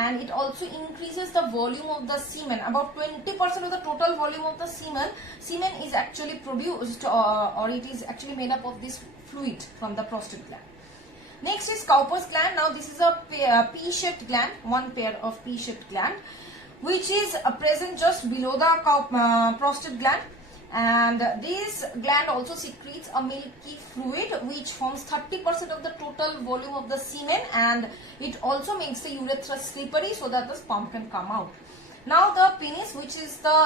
and it also increases the volume of the semen. About 20% of the total volume of the semen is actually produced or it is actually made up of this fluid from the prostate gland. Next is Cowper's gland. Now this is a P-shaped gland, one pair of P-shaped gland, which is present just below the prostate gland, and this gland also secretes a milky fluid which forms 30% of the total volume of the semen, and it also makes the urethra slippery so that the sperm can come out. Now the penis, which is the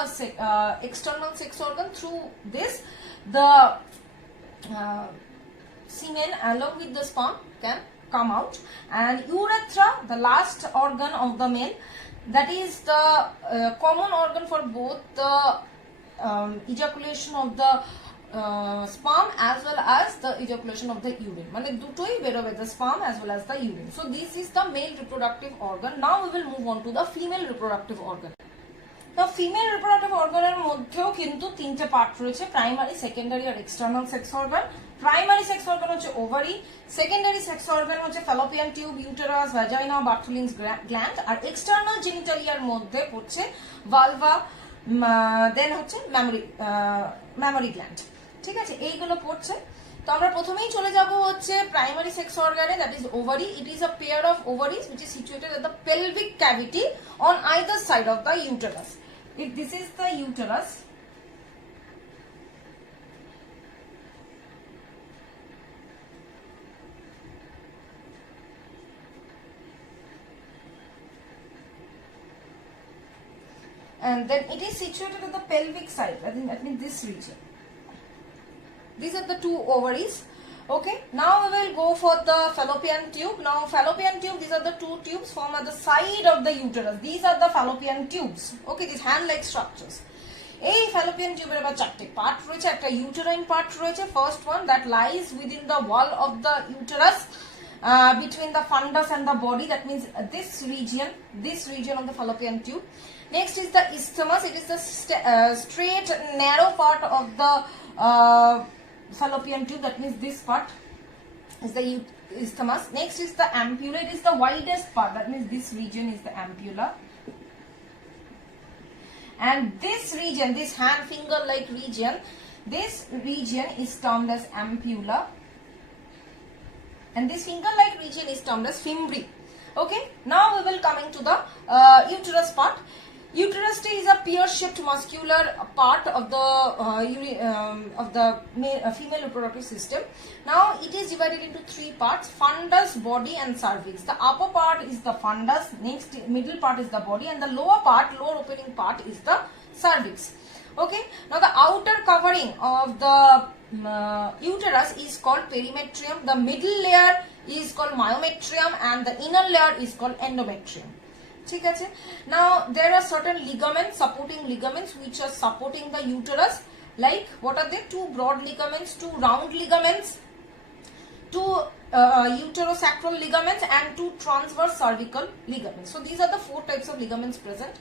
external sex organ, through this the semen along with the sperm can come out, and urethra, the last organ of the male, that is the common organ for both the ejaculation of the sperm as well as the ejaculation of the urine. মানে দুটোই বেরোবে, the sperm as well as the urine. So this is the male reproductive organ. Now we will move on to the female reproductive organ. Now female reproductive orgaনের মধ্যেও কিন্তু তিনটে part রয়েছে, primary, secondary আর external sex organ. Primary sex organ হচ্ছে ovary, secondary sex organ হচ্ছে fallopian tube, uterus, vagina, Bartholin's gland, আর external জেনিটালিয়ার মধ্যে পড়ছে ভালভা, দেন হচ্ছে ম্যামারি গ্ল্যান্ড। ঠিক আছে, এইগুলো পড়ছে। তো আমরা প্রথমেই চলে যাব হচ্ছে প্রাইমারি সেক্স অর্গানে, that is ovary. It is a pair of ovaries which is situated at the pelvic cavity on either side of the uterus. If this is the uterus, and then it is situated at the pelvic side, that means this region. These are the two ovaries. Okay, now we will go for the fallopian tube. Now fallopian tube, these are the two tubes formed at the side of the uterus. These are the fallopian tubes. Okay, these hand-like structures. এই fallopian tube এর আবার চারটে part রয়েছে। একটা uterine part রয়েছে, first one, that lies within the wall of the uterus between the fundus and the body, that means this region of the fallopian tube. Next is the isthmus. It is the straight narrow part of the fallopian tube, that means this part is the isthmus. Next is the ampulla. It is the widest part, that means this region is the ampulla, and this region, this hand finger like region, this region is termed as ampulla, and this finger like region is termed as fimbriae. Okay, now we will coming to the uterus part. Uterus is a pear-shaped muscular part of the female reproductive system. Now it is divided into three parts: fundus, body, and cervix. The upper part is the fundus, next middle part is the body, and the lower opening part is the cervix. Okay, now the outer covering of the uterus is called perimetrium, the middle layer is called myometrium, and the inner layer is called endometrium. ঠিক আছে, now there are certain ligaments, supporting ligaments, which are supporting the uterus, like what are they? Two broad ligaments, two round ligaments, two uterosacral ligaments, and two transverse cervical ligaments. So these are the four types of ligaments present.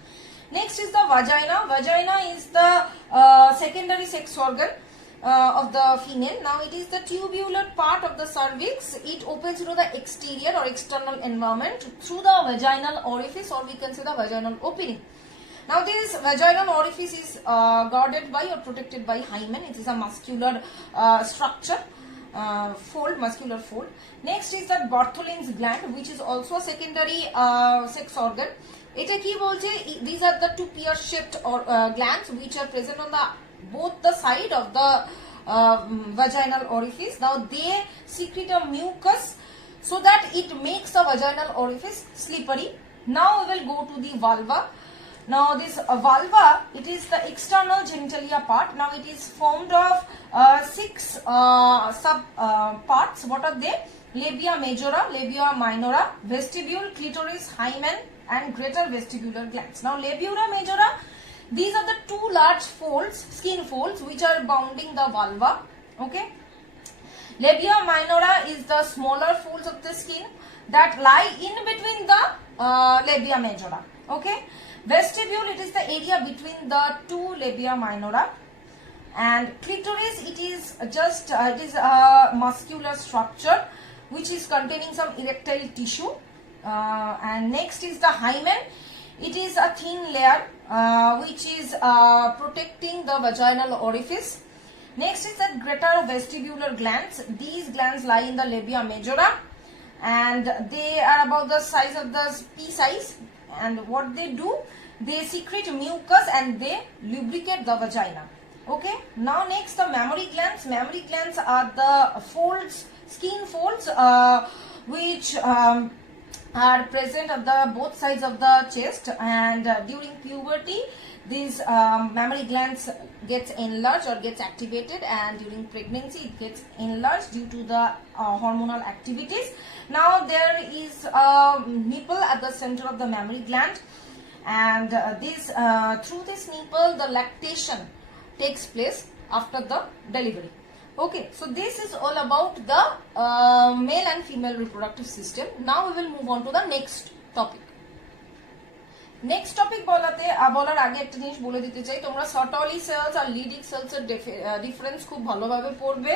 Next is the vagina. Vagina is the secondary sex organ of the female. Now it is the tubular part of the cervix. It opens into the exterior or external environment through the vaginal orifice, or we can say the vaginal opening. Now this vaginal orifice is guarded by or protected by hymen. It is a muscular structure, muscular fold. Next is the Bartholin's gland, which is also a secondary sex organ. এটা কি বলছে? These are the two pear-shaped glands which are present on the both the side of the vaginal orifice. Now they secrete a mucus so that it makes the vaginal orifice slippery. Now we will go to the vulva. Now this vulva, it is the external genitalia part. Now it is formed of 6 sub parts. What are they? Labia majora, labia minora, vestibule, clitoris, hymen, and greater vestibular glands. Now labia majora, these are the two large folds, skin folds, which are bounding the vulva. Okay, labia minora is the smaller folds of the skin that lie in between the labia majora. Okay, vestibule, it is the area between the two labia minora, And clitoris, it is just it is a muscular structure which is containing some erectile tissue. And next is the hymen. It is a thin layer which is protecting the vaginal orifice. Next is the greater vestibular glands. These glands lie in the labia majora and they are about the size of the pea size, and what they do, they secrete mucus and they lubricate the vagina. Okay, now next the mammary glands. Mammary glands are the folds, skin folds which are present at the both sides of the chest, and during puberty these mammary glands gets enlarged or gets activated, and during pregnancy it gets enlarged due to the hormonal activities. Now there is a nipple at the center of the mammary gland, and through this nipple the lactation takes place after the delivery. Okay, so this is all about the male and female reproductive system. Now we will move on to the next topic. Next topic বলার আগে একটা জিনিস বলে দিতে চাই, তোমরা Sertoli cells আর Leydig cells এর ডিফারেন্স খুব ভালোভাবে পড়বে।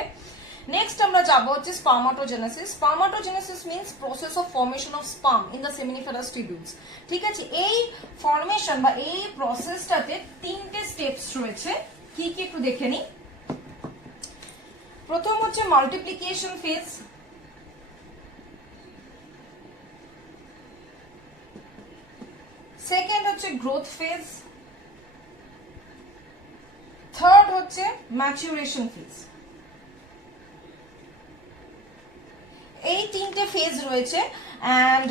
নেক্সট আমরা যাব হচ্ছে spermatogenesis. Spermatogenesis means process of formation of sperm in the seminiferous tubules. ঠিক আছে, এই ফর্মেশন বা এই প্রসেসটাতে তিনটে স্টেপস রয়েছে। কি কি একটু দেখে নিই। প্রথম হচ্ছে মাল্টিপ্লিকেশন ফেজ, সেকেন্ড হচ্ছে গ্রোথ ফেজ, থার্ড হচ্ছে ম্যাচুরেশন ফেজ। এই তিনটে ফেজ রয়েছে, এন্ড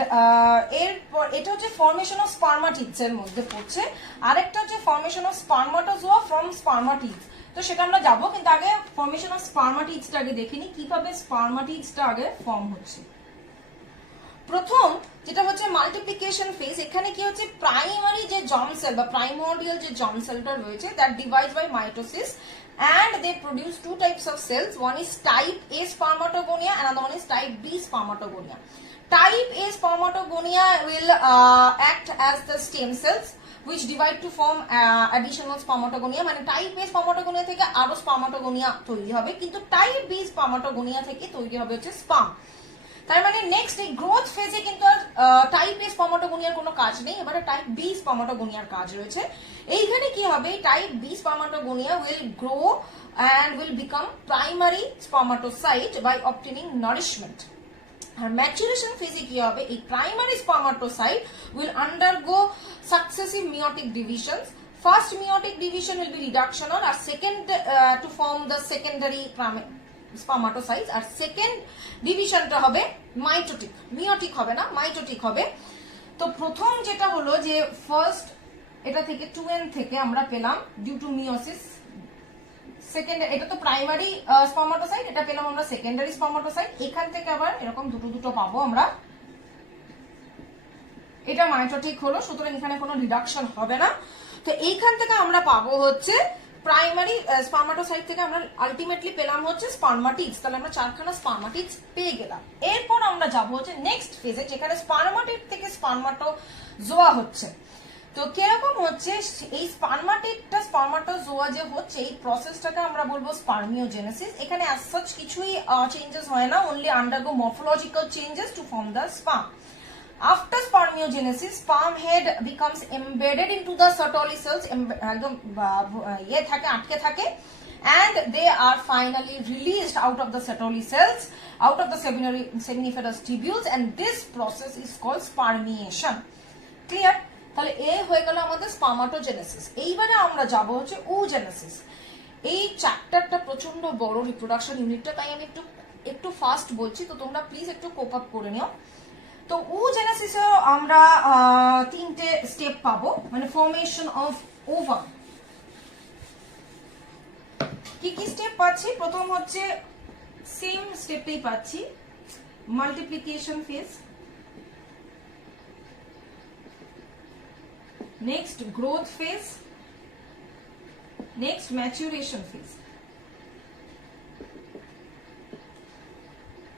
এরপর এটা হচ্ছে ফর্মেশন অফ স্পার্মাটিডস এর মধ্যে পড়ছে, আরেকটা হচ্ছে ফর্মেশন অফ স্পার্মাটোজোয়া ফ্রম স্পার্মাটিডস। তো সেটা আমরা যাবো, কিন্তু আগে ফর্মেশন অফ স্পার্মাটিডসটা আগে দেখে নিই কিভাবে স্পার্মাটিডসটা আগে ফর্ম হচ্ছে। প্রথম যেটা হচ্ছে মাল্টিপ্লিকেশন ফেজ, এখানে কি হচ্ছে প্রাইমারি যে জার্ম সেল বা প্রাইমোর্ডিয়াল যে জার্ম সেলটা রয়েছে that divides by mitosis and they produce two types of cells. One is type A spermatogonia, another one is type B spermatogonia. Type A spermatogonia will act as the stem cells which divide to form additional spermatogonia. মানে type A spermatogonia থেকে আরো spermatogonia তৈরি হবে, কিন্তু type B spermatogonia থেকে তৈরি হবে হচ্ছে sperm। তার মানে নেক্সট এই গ্রোথ ফেজে কিন্তু টাইপ এ স্পার্মাটোগোনিয়ার কোনো কাজ নেই, এবারে টাইপ বি স্পার্মাটোগোনিয়ার কাজ রয়েছে। এইখানে কি হবে, type B spermatogonia will grow and will become primary spermatocyte by obtaining nourishment. আর ম্যাচুরেশন ফেজে কি হবে, এই primary spermatocyte will undergo successive meiotic divisions. First meiotic division will be reductional, আর second to form the secondary spermatocytes, আর second ডিভিশনটা হবে mitotic, মিওটিক হবে না, মাইটোটিক হবে। তো প্রথম যেটা হলো যে ফার্স্ট এটা থেকে 2n থেকে আমরা পেলাম ডিউ টু মিওসিস, সেকেন্ড এটা তো প্রাইমারি স্পার্মাটোসাইট, এটা পেলাম আমরা সেকেন্ডারি স্পার্মাটোসাইট। এখান থেকে আবার এরকম দুটো পাবো আমরা, এটা মাইটোটিক হলো, সুতরাং এখানে কোনো রিডাকশন হবে না। তো এইখান থেকে আমরা পাবো হচ্ছে প্রাইমারি স্পার্মাটোসাইট থেকে আমরা আলটিমেটলি পেলাম হচ্ছে স্পার্মাটিডস, তাহলে আমরা চারখানা স্পার্মাটিডস পেয়ে গেলাম। এরপর আমরা যাবো হচ্ছে নেক্সট ফেজে, যেখানে স্পার্মাটিড থেকে স্পার্মাটোজোয়া হচ্ছে। তো কিরকম হচ্ছে এই স্পার্মাটিডটা স্পার্মাটোজোয়া যে হচ্ছে এই প্রসেসটাকে আমরা বলবো স্পার্মিওজেনেসিস। এখানে অ্যাজ সাচ কিছুই চেঞ্জেস হয় না, only undergo morphological changes to form the sperm. After spermiogenesis, sperm head becomes embedded into the Sertoli cells, একদম ইয়ে থাকে, আটকে থাকে, and they are finally released out of the Sertoli cells, out of the seminiferous tubules, and this process is called spermiation. Clear? তাহলে এই হয়ে গেল আমাদের স্পার্মাটোজেনেসিস। এইবারে আমরা যাব হচ্ছে ওজেনেসিস। এই চ্যাপ্টারটা প্রচন্ড বড় রিপ্রোডাকশন ইউনিটটা, তাই আমি একটু ফাস্ট বলছি, তো তোমরা প্লিজ একটু কোপ আপ করে নিও। তো ওজেনেসিসে আমরা তিনটে স্টেপ পাবো, মানে ফর্মেশন অফ ওভাম। কি কি স্টেপ পাচ্ছি, প্রথম হচ্ছে সেম স্টেপটাই পাচ্ছি, multiplication phase, next growth phase, next maturation phase.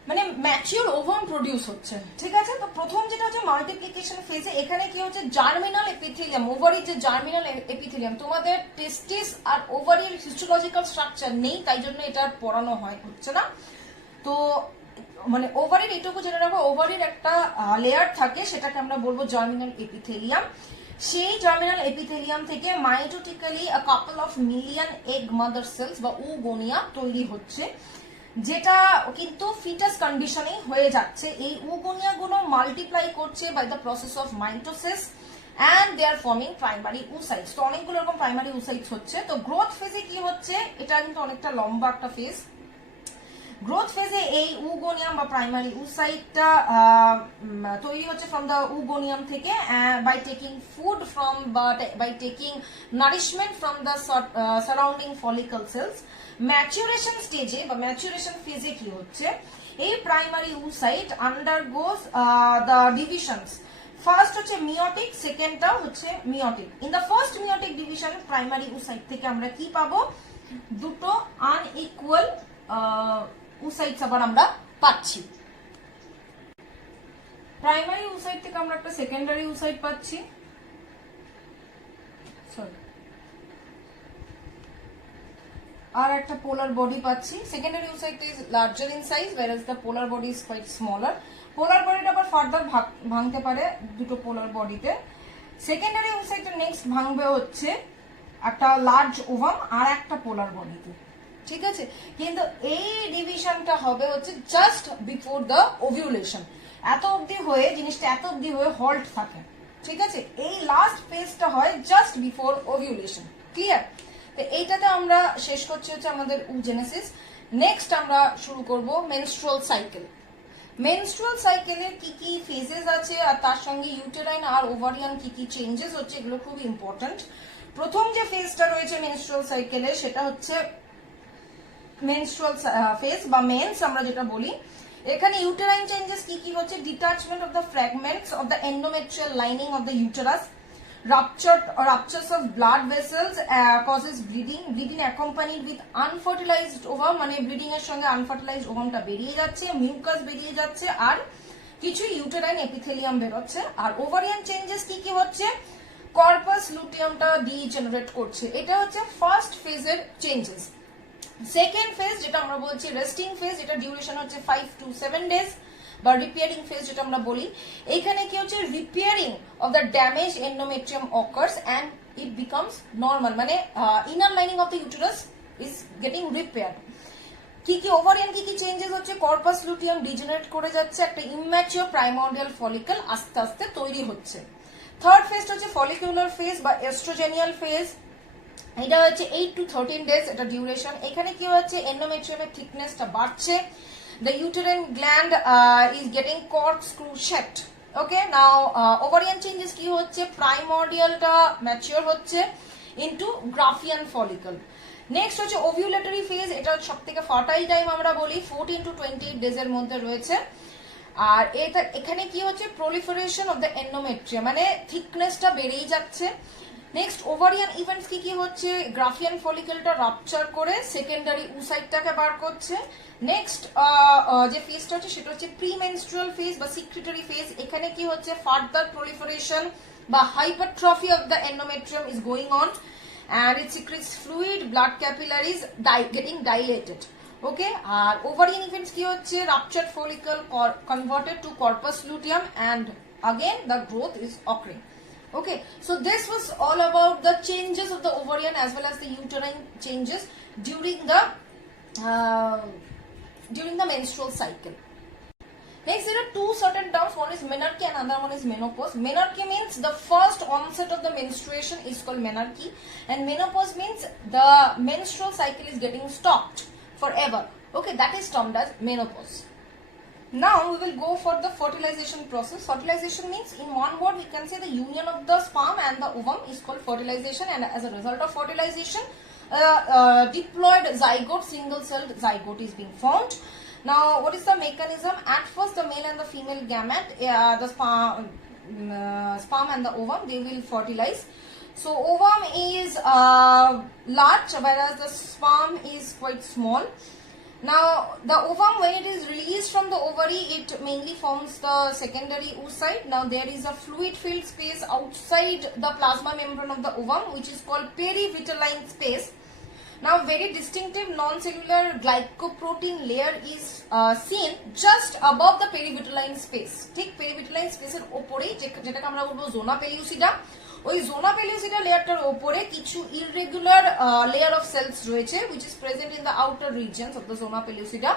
মানে ম্যাচিওর ওভাম প্রডিউস হচ্ছে, ঠিক আছে। তো প্রথম যেটা হচ্ছে মাল্টিপ্লিকেশন ফেজে, এখানে কি হচ্ছে জার্মিনাল এপিথেলিয়াম, ওভারির যে জার্মিনাল এপিথেলিয়াম, তোমাদের টেস্টিস আর ওভারির হিস্টোলজিক্যাল স্ট্রাকচার নেই, তাই জন্য এটা পড়ানো হচ্ছে না। তো মানে ওভারির এটুকু জেনে রাখো, ওভারির একটা লেয়ার থাকে, সেটাকে আমরা বলবো জার্মিনাল এপিথেলিয়াম। সেই জার্মিনাল এপিথেলিয়াম থেকে mitotically a couple of million egg mother cells বা উগোনিয়া তৈরি হচ্ছে, যেটা কিন্তু ফিটাস কন্ডিশনেই হয়ে যাচ্ছে। এই উগোনিয়া গুলো মাল্টিপ্লাই করছে by the process of mitosis and they are forming primary oocytes। তো অনেকগুলো এরকম প্রাইমারি oocytes হচ্ছে। তো গ্রোথ ফেজে কি হচ্ছে, এটা কিন্তু অনেকটা লম্বা একটা ফেজ। গ্রোথ ফেজে এই উগোনিয়াম বা প্রাইমারি oocyteটা তৈরি হচ্ছে ফ্রম দ্য উগোনিয়াম থেকে by taking food from by taking nourishment from the surrounding follicle cells. Maturation স্টেজে বা ম্যাচুরেশন ফেজে কি হচ্ছে, এই primary oocyte undergoes the divisions. First হচ্ছে মিওটিক, সেকেন্ডটা হচ্ছে meiotic. In the first meiotic division primary oocyte থেকে আমরা কি পাবো, দুটো আনইকুয়াল oocytes আবার আমরা পাচ্ছি। প্রাইমারি oocyte থেকে আমরা একটা সেকেন্ডারি oocyte পাচ্ছি, সরি, আর একটা পোলার বডি পাচ্ছি। Secondary oocyte is larger in size whereas the polar body is quite smaller। পোলার বডিটা আবার ফার্দার ভাঙতে পারে দুটো পোলার বডিতে। সেকেন্ডারি oocyte নেক্সট ভাঙবে হচ্ছে একটা লার্জ ওভাম আর একটা পোলার বডিতে, ঠিক আছে। কিন্তু এই ডিভিশনটা হবে হচ্ছে জাস্ট বিফোর দ্য ওভিউলেশন। এত অবধি হয়ে জিনিসটা এত অবধি হয়ে হল্ট থাকে, ঠিক আছে। এই লাস্ট ফেজটা হয় জাস্ট বিফোর ওভিউলেশন, ক্লিয়ার। তো এইটাতে আমরা শেষ করছি হচ্ছে আমাদের oogenesis। নেক্সট আমরা শুরু করব মেনস্ট্রুয়াল সাইকেল। মেনস্ট্রুয়াল সাইকেলে কি কি ফেজেস আছে আর তার সঙ্গে ইউটেরাইন আর ওভারিয়ান কি কি চেঞ্জেস হচ্ছে, এগুলো খুব ইম্পর্টেন্ট। প্রথম যে ফেজটা রয়েছে মেনস্ট্রুয়াল সাইকেলে সেটা হচ্ছে মেনস্ট্রুয়াল ফেজ বা মেন্স আমরা যেটা বলি। এখানে ইউটেরাইন চেঞ্জেস কি কি হচ্ছে, detachment of the fragments of the endometrial lining of the uterus, ruptures of blood vessels causes bleeding, bleeding accompanied with unfertilized ovum, মানে ব্লিডিং এর সঙ্গে আনফার্টিলাইজড ওভামটা বেরিয়ে যাচ্ছে, মিউকাস বেরিয়ে যাচ্ছে আর কিছু ইউটেরাইন এপিথেলিয়াম বেরোচ্ছে। আর ওভারিয়ান চেঞ্জেস কি কি হচ্ছে, কর্পাস লুটিয়ামটা ডিজেনারেট করছে। এটা হচ্ছে ফার্স্ট ফেজের চেঞ্জেস। সেকেন্ড ফেজ যেটা আমরা বলছি রেস্টিং ফেজ, এটা ডিউরেশন হচ্ছে 5 to 7 days বা রিপেয়ারিং ফেজ যেটা আমরা বলি। এইখানে কি হচ্ছে, repairing of the damage endometrium occurs and it becomes normal, মানে inner lining of the uterus is getting repaired. কি কি ওভারিয়ান কি কি চেঞ্জেস হচ্ছে, কর্পাস লুটিয়াম ডিজেনারেট করে যাচ্ছে, একটা ইম্যাচিওর প্রাইমর্ডিয়াল ফলিকল আস্তে আস্তে তৈরি হচ্ছে। থার্ড ফেজ হচ্ছে ফলিকুলার ফেজ বা এস্ট্রোজেনিয়াল ফেজ, এটা হচ্ছে 8 to 13 days এটা ডিউরেশন। এখানে কি হচ্ছে, এন্ডোমেট্রিয়ামের থিকনেসটা বাড়ছে, the uterine gland is getting corkscrew shaped। Okay, now ovarian changes কি হচ্ছে, প্রাইমর্ডিয়ালটা ম্যাচিওর হচ্ছে ইনটু গ্রাফিয়ান ফলিকল। নেক্সট হচ্ছে ওভিউলেটরি ফেজ, এটা সবথেকে ফার্টাইল টাইম আমরা বলি, 14 to 28 days এর মধ্যে রয়েছে। আর এখানে কি হচ্ছে, প্রলিফারেশন অফ দ্য এন্ডোমেট্রিয়াম, মানে থিকনেসটা বেড়েই যাচ্ছে। নেক্সট ওভারিয়ান ইভেন্টস কি কি হচ্ছে, গ্রাফিয়ান ফলিকলটা রাপচার করে সেকেন্ডারি oocyteটাকে বার করছে। নেক্সট যে ফেজটা হচ্ছে সেটা হচ্ছে প্রিমেনস্ট্রুয়াল ফেজ বা সিক্রিটরি ফেজ। এখানে কি হচ্ছে, ফার্দার প্রলিফারেশন বা hypertrophy of the endometrium is going on and it secretes fluid, blood capillaries getting dilated। Okay, আর ওভারিয়ান ইভেন্টস কি হচ্ছে, ruptured follicle converted to corpus luteum and again the growth is occurring। Okay, so this was all about the changes of the ovarian as well as the uterine changes during the menstrual cycle। Next, there are two certain terms, one is menarche and another one is menopause। Menarche means the first onset of the menstruation is called menarche, and menopause means the menstrual cycle is getting stopped forever। Okay, that is termed as menopause। Now we will go for the fertilization process। Fertilization means, in one word we can say the union of the sperm and the ovum is called fertilization, and as a result of fertilization diploid zygote, single celled zygote is being formed। Now what is the mechanism, at first the male and the female gamete, the sperm and the ovum, they will fertilize। So ovum is large whereas the sperm is quite small। Now the ovum, when it is released from the ovary, it mainly forms the secondary oocyte. Now there is a fluid filled space outside the plasma membrane of the ovum, which is called perivitelline space. Now very distinctive non-cellular glycoprotein layer is seen just above the perivitelline space. ঠিক perivitelline space এর উপরেই যেটাকে আমরা বলবো zona pellucida, ওই zona pellucida লেয়ারটার উপরে কিছু irregular layer of cells রয়েছে which is present in the outer regions of the zona pellucida,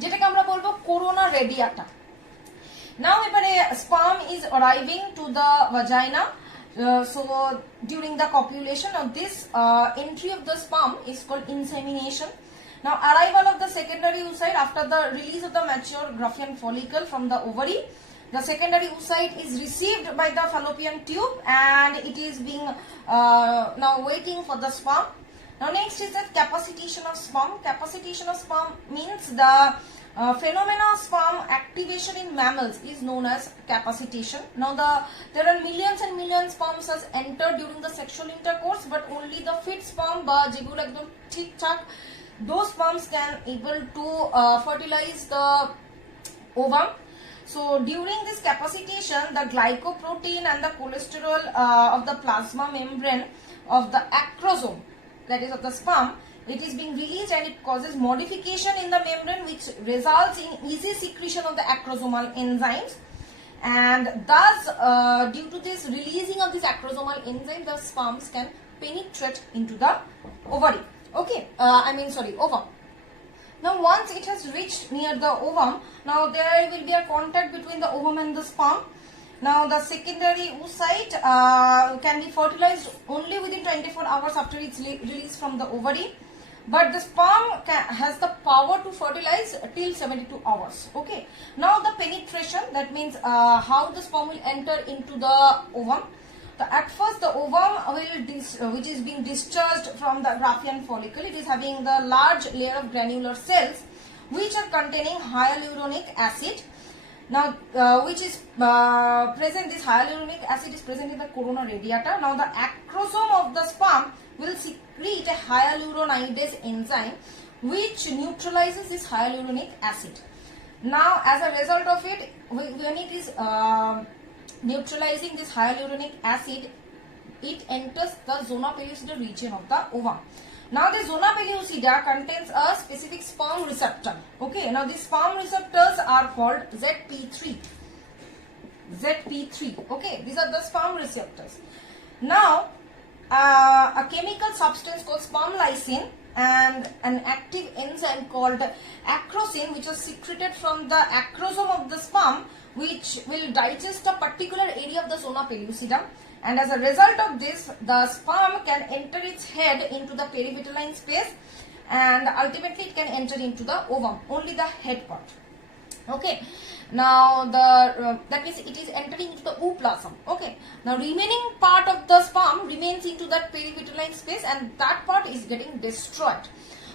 যেটাকে আমরা বলবো corona radiata. Now এবারে sperm is arriving to the vagina. So during the copulation of this entry of the sperm is called insemination. Now arrival of the secondary oocyte after the release of the mature Graafian follicle from the ovary, the secondary oocyte is received by the fallopian tube and it is being now waiting for the sperm. Now next is the capacitation of sperm. Capacitation of sperm means the phenomena of sperm activation in mammals is known as capacitation. Now there are millions and millions sperms has entered during the sexual intercourse, but only the fit sperm বা যেগুলো একদম ঠিকঠাক, those sperms can able to fertilize the ovum. So during this capacitation, the glycoprotein and the cholesterol of the plasma membrane of the acrosome, that is of the sperm, it is being released and it causes modification in the membrane which results in easy secretion of the acrosomal enzymes, and thus due to this releasing of this acrosomal enzyme, the sperms can penetrate into the ovary. Okay, ovum. Now once it has reached near the ovum, now there will be a contact between the ovum and the sperm. Now the secondary oocyte can be fertilized only within 24 hours after its release from the ovary, but the sperm has the power to fertilize till 72 hours. Okay, now the penetration, that means how the sperm will enter into the ovum. At first the ovum which is being discharged from the Graafian follicle, it is having the large layer of granular cells which are containing hyaluronic acid. Now which is present, this hyaluronic acid is present in the corona radiata. Now the acrosome of the sperm will secrete a hyaluronidase enzyme which neutralizes this hyaluronic acid. Now as a result of it, when it is neutralizing this hyaluronic acid, it enters the zona pellucida region of the ovum. Now the zona pellucida contains a specific sperm receptor. Okay, now these sperm receptors are called ZP3. Okay, these are the sperm receptors. Now a chemical substance called sperm lysine and an active enzyme called acrosin, which is secreted from the acrosome of the sperm, which will digest a particular area of the zona pellucida, and as a result of this, the sperm can enter its head into the perivitelline space and ultimately it can enter into the ovum, only the head part. Okay, now that means it is entering into the ooplasm. Okay, now remaining part of the sperm remains into that perivitelline space and that part is getting destroyed.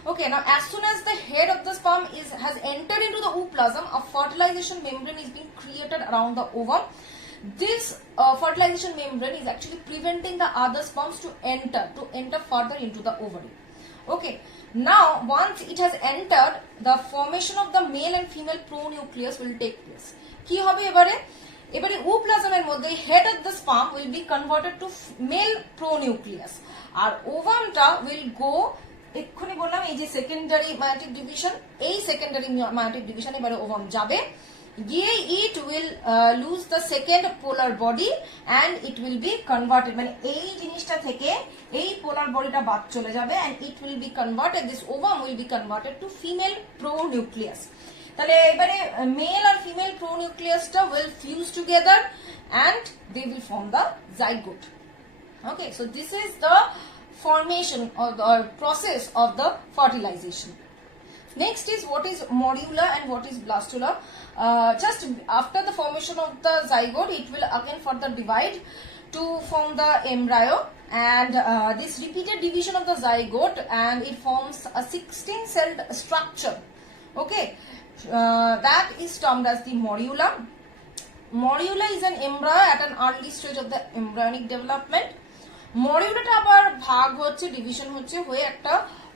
Okay, now as soon as the head of the sperm has entered into the ooplasm, a fertilization membrane is being created around the ovum. This fertilization membrane is actually preventing the other sperms to enter further into the ovary. Okay, now once it has entered, the formation of the male and female pronucleus will take place. কি হবে এবারে ওপ্লাজমের মধ্যে head of the sperm will be converted to male pronucleus R ovumটা will go, এক্ষুনি বললাম এই যে secondary মায়োটিক division, এই secondary মায়োটিক division এবারে ওভাম যাবে গিয়ে it will lose the second polar body and it will be converted, মানে এই জিনিসটা থেকে এই পোলার বডিটা বাদ চলে যাবে and it will be converted, this ovum will be converted to female pronucleus. তাহলে এবারে মেল আর ফিমেল প্রোনিউক্লিয়াসটা will fuse together and they will form the zygote. Okay, so this is the formation or the process of the fertilization. Next is what is morula and what is blastula. Just after the formation of the zygote, it will again further divide to form the embryo, and this repeated division of the zygote and it forms a 16-celled structure. Okay, that is termed as the morula. Morula is an embryo at an early stage of the embryonic development. মরিউলাটা আবার ভাগ হচ্ছে, division হচ্ছে হয়ে একটা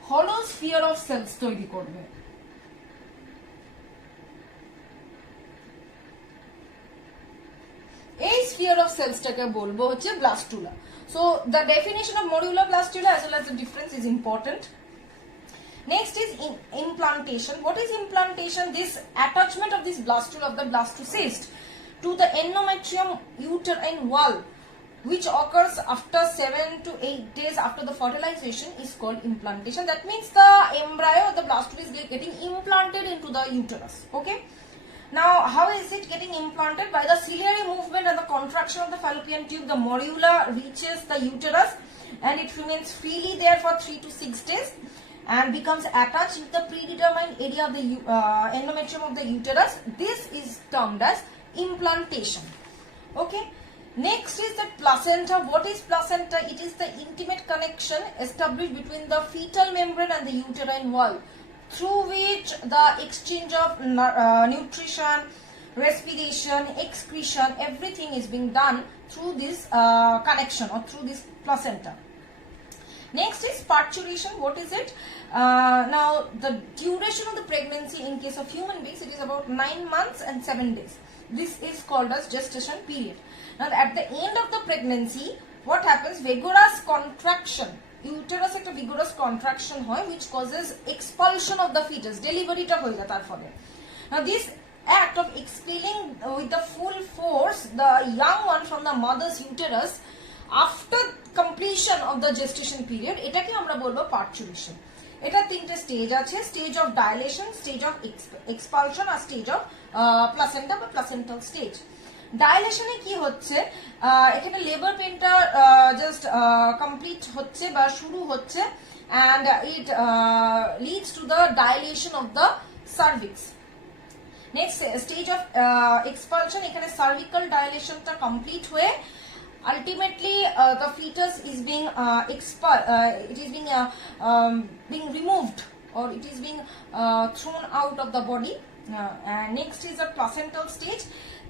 হলো sphere of sales তৈরি করবে। sphere of cells টাকে বলবো হচ্ছে blastula. So the definition of modular blastula as well as the difference is important. Next is implantation. What is implantation? This attachment of this blastula of the blastocyst to the endometrium uterine wall, which occurs after 7 to 8 days after the fertilization, is called implantation. That means the embryo or the blastula is getting implanted into the uterus. Okay. Now, how is it getting implanted? By the ciliary movement and the contraction of the fallopian tube, the morula reaches the uterus and it remains freely there for 3 to 6 days and becomes attached with the predetermined area of the endometrium of the uterus. This is termed as implantation. Okay. Next is the placenta. What is placenta? It is the intimate connection established between the fetal membrane and the uterine wall, through which the exchange of nutrition, respiration, excretion, everything is being done through this connection or through this placenta. Next is parturition. What is it? Now, the duration of the pregnancy in case of human beings, it is about 9 months and 7 days. This is called as gestation period. Now, at the end of the pregnancy, what happens? Vigorous contraction. Uterus একটা vigorous contraction হয়, which causes expulsion of the fetus. Delivery টা হয়ে যায় তার ফলে. Now, this act of expelling with the full force the young one from the mother's uterus after completion of the gestation period, এটাকে আমরা বলবো parturition. এটা তিনটে স্টেজ আছে: stage of dilation, stage of expulsion আর স্টেজ অফ প্লাসেন্টা বা placental stage. ডাইলেশনে কি হচ্ছে, এখানে লেবার পেনটা জাস্ট কমপ্লিট হচ্ছে বা শুরু হচ্ছে and it leads to the dilation of the cervix. Next stage of expulsion, এখানে cervical dilation টা কমপ্লিট হয়ে ultimately the fetus is being it is being removed or it is being thrown out of the body. And next is the placental stage.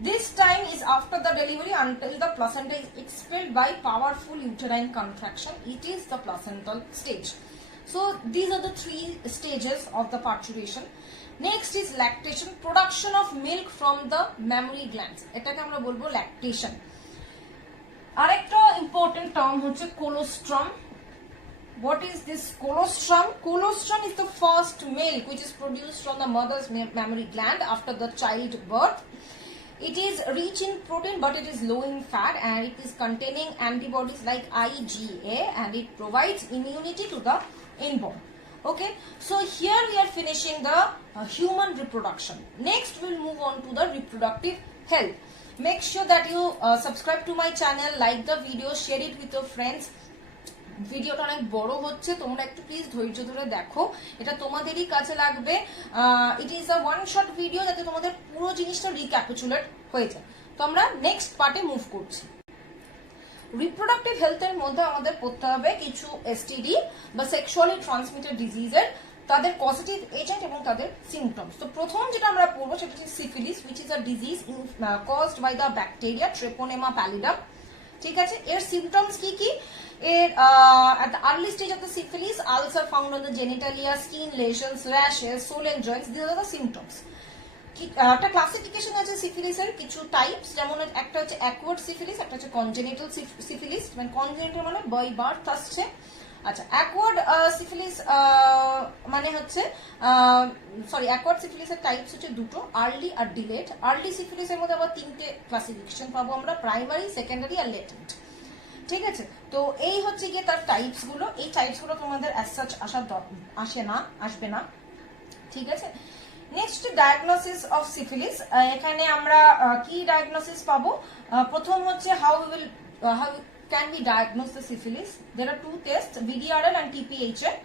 This time is after the delivery until the placenta is expelled by powerful uterine contraction. It is the placental stage. So these are the 3 stages of the parturition. Next is lactation, production of milk from the mammary glands. এটাকে আমরা বলবো lactation. আরেকটা important term হচ্ছে colostrum. What is this colostrum? Colostrum is the first milk which is produced from the mother's mammary gland after the child birth. It is rich in protein but it is low in fat and it is containing antibodies like IgA and it provides immunity to the inborn. Okay, so here we are finishing the human reproduction. Next we'll move on to the reproductive health. Make sure that you subscribe to my channel, like the video, share it with your friends. ভিডিওটা অনেক বড় হচ্ছে, তোমরা একটু please ধৈর্য ধরে দেখো, এটা তোমাদেরই কাজে লাগবে। ইট is a one shot video যাতে তোমাদের পুরো জিনিসটা রিক্যাপিচুলেট হয়ে যায়। তো আমরা নেক্সট পার্টে মুভ করছি। রিপ্রোডাক্টিভ হেলথের মধ্যে আমাদের পড়তে হবে কিছু এসটিডি বা সেক্সুয়ালি ট্রান্সমিটেড ডিজিজের তাদের পজিটিভ এজেন্ট এবং তাদের সিমটমস। তো প্রথম যেটা আমরা পড়বো সেটা হচ্ছে syphilis, which is a disease caused by the bacteria Treponema pallidum. ঠিক আছে, এর সিমটমস কি কি? At the early stage of the syphilis, ulcer found on the genitalia, skin lesions, rashes, swollen joints. These are the symptoms. একটা classification আছে সিফিলিসের, কিছু types, যেমন একটা হচ্ছে অ্যাকুয়ার্ড সিফিলিস, একটা হচ্ছে কনজেনিটাল সিফিলিস। মানে কনজেনিটাল মানে বাই বার্থ আসছে। আচ্ছা, অ্যাকুয়ার্ড সিফিলিস মানে হচ্ছে অ্যাকুয়ার্ড সিফিলিসের টাইপস হচ্ছে দুটো, আর্লি আর ডিলেড। আর্লি সিফিলিসের মধ্যে আবার 3টে ক্লাসিফিকেশন পাবো আমরা: প্রাইমারি, সেকেন্ডারি আর লেটেন্ট। ঠিক আছে, তো এই হচ্ছে গিয়ে তার টাইপস গুলো। এই টাইপস গুলো তোমাদের অ্যাজ সাচ আসবে না। ঠিক আছে, নেক্সট ডায়াগনোসিস অফ সিফিলিস। এখানে আমরা কি ডায়াগনোসিস পাবো? প্রথম হচ্ছে how can be diagnose the syphilis. There are 2 test, VDRL and TPHL.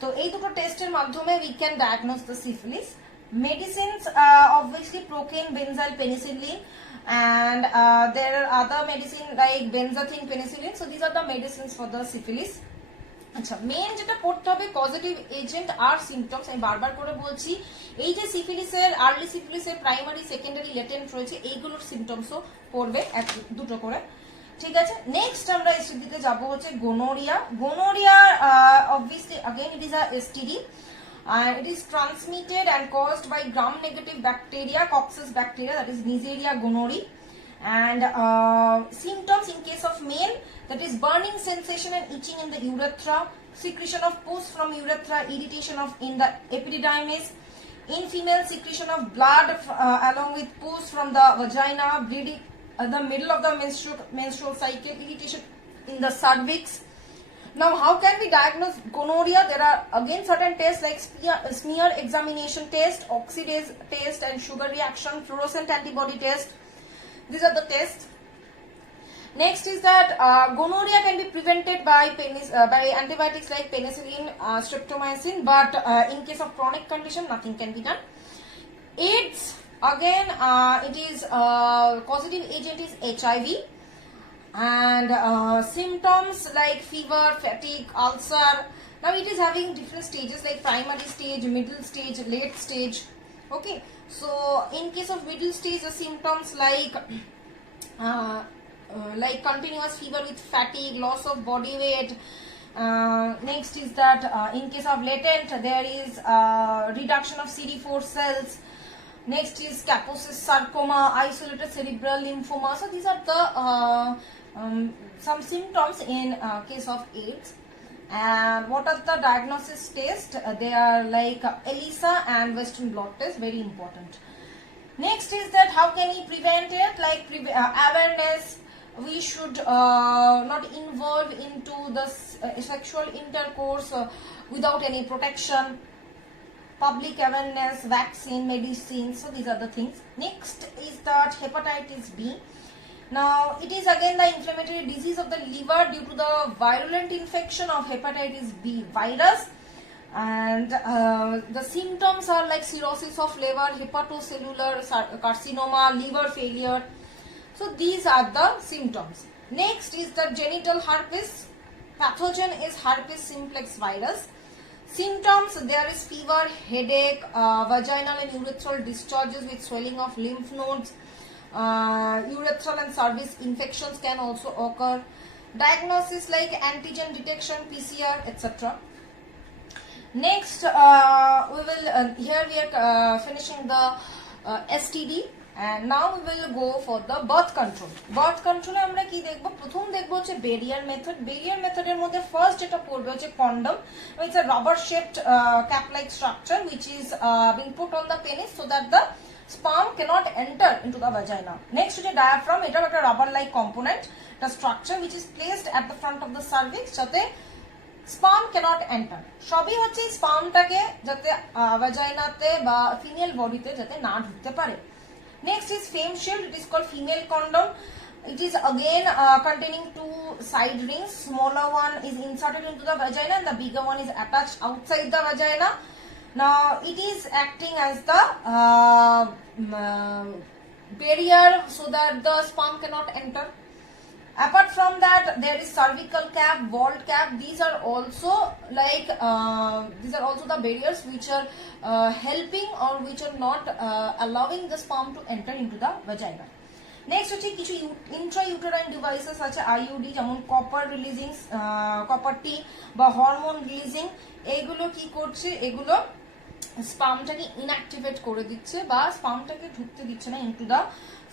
তো এই দুটো টেস্টের মাধ্যমে we can diagnose the syphilis. Medicines, obviously procaine, benzyl, penicillin, and there are other medicine like benzathine, penicillin. So these are the medicines for the syphilis. আচ্ছা, main যেটা পড়তে হবে positive agent আর symptoms. আমি বারবার করে বলছি, এই যে সিফিলিসের আর্লি সিফিলিসের প্রাইমারি, সেকেন্ডারি, লেটেন্ট রয়েছে, এইগুলোর সিমটমসও পড়বে দুটো করে। ঠিক আছে, নেক্সট আমরা এসটিডিতে যাব হচ্ছে গোনোরিয়া। গোনোরিয়া obviously again it is a STD. It is transmitted and caused by gram-negative bacteria, Cox's bacteria, that is Neisseria gonorrhoeae. And symptoms in case of male, that is burning sensation and itching in the urethra, secretion of pus from urethra, irritation in the epididymis. In female, secretion of blood along with pus from the vagina, bleeding at the middle of the menstrual cycle, irritation in the cervix. Now, how can we diagnose gonorrhea? There are again certain tests like smear examination test, oxidase test, and sugar reaction, fluorescent antibody test. These are the tests. Next is that gonorrhea can be prevented by antibiotics like penicillin, streptomycin, but in case of chronic condition, nothing can be done. AIDS, again, it is causative agent is HIV, and symptoms like fever, fatigue, ulcer. Now it is having different stages like primary stage, middle stage, late stage. Okay, so in case of middle stage, the symptoms like continuous fever with fatigue, loss of body weight. Next is that in case of latent, there is reduction of CD4 cells. Next is Kaposi's sarcoma, isolated cerebral lymphoma. So these are the some symptoms in case of AIDS. And what are the diagnosis tests? They are like ELISA and Western blot test, very important. Next is that how can we prevent it? Like awareness. We should not involve into the sexual intercourse without any protection. Public awareness, vaccine, medicine. So these are the things. Next is that hepatitis B. Now it is again the inflammatory disease of the liver due to the virulent infection of hepatitis B virus. And the symptoms are like cirrhosis of liver, hepatocellular carcinoma, liver failure. So these are the symptoms. Next is the genital herpes. Pathogen is herpes simplex virus. Symptoms, there is fever, headache, vaginal and urethral discharges with swelling of lymph nodes. Urethral and cervix infections can also occur. Diagnosis like antigen detection, PCR, etc. Next, here we are finishing the STD. And now we will go for the birth control. Birth control আমরা কি দেখব? প্রথম দেখব হচ্ছে barrier method. Barrier method এর মধ্যে first যেটা পড়বে হচ্ছে condom. It's a rubber shaped cap like structure which is being put on the penis so that the sperm cannot enter into the vagina. Next হচ্ছে diaphragm. এটা একটা rubber like component, the structure which is placed at the front of the cervix যাতে sperm cannot enter. সবই হচ্ছে spermটাকে যাতে ভাজাইনাতে বা female বডিতে যাতে না ঢুকতে পারে। Next is fame shield. It is called female condom. It is again containing two side rings. Smaller one is inserted into the vagina and the bigger one is attached outside the vagina. Now it is acting as the barrier so that the sperm cannot enter. Apart from that, there is cervical cap, vault cap. These are also the barriers which are helping or which are not allowing the sperm to enter into the vagina. Next হচ্ছে কিছু intrauterine devices আছে IUD যেমন copper releasing, copper T বা hormone releasing. এগুলো কি করছে? এগুলো স্পার্মটাকে inactivate করে দিচ্ছে বা স্পার্মটাকে ঢুকতে দিচ্ছে না into the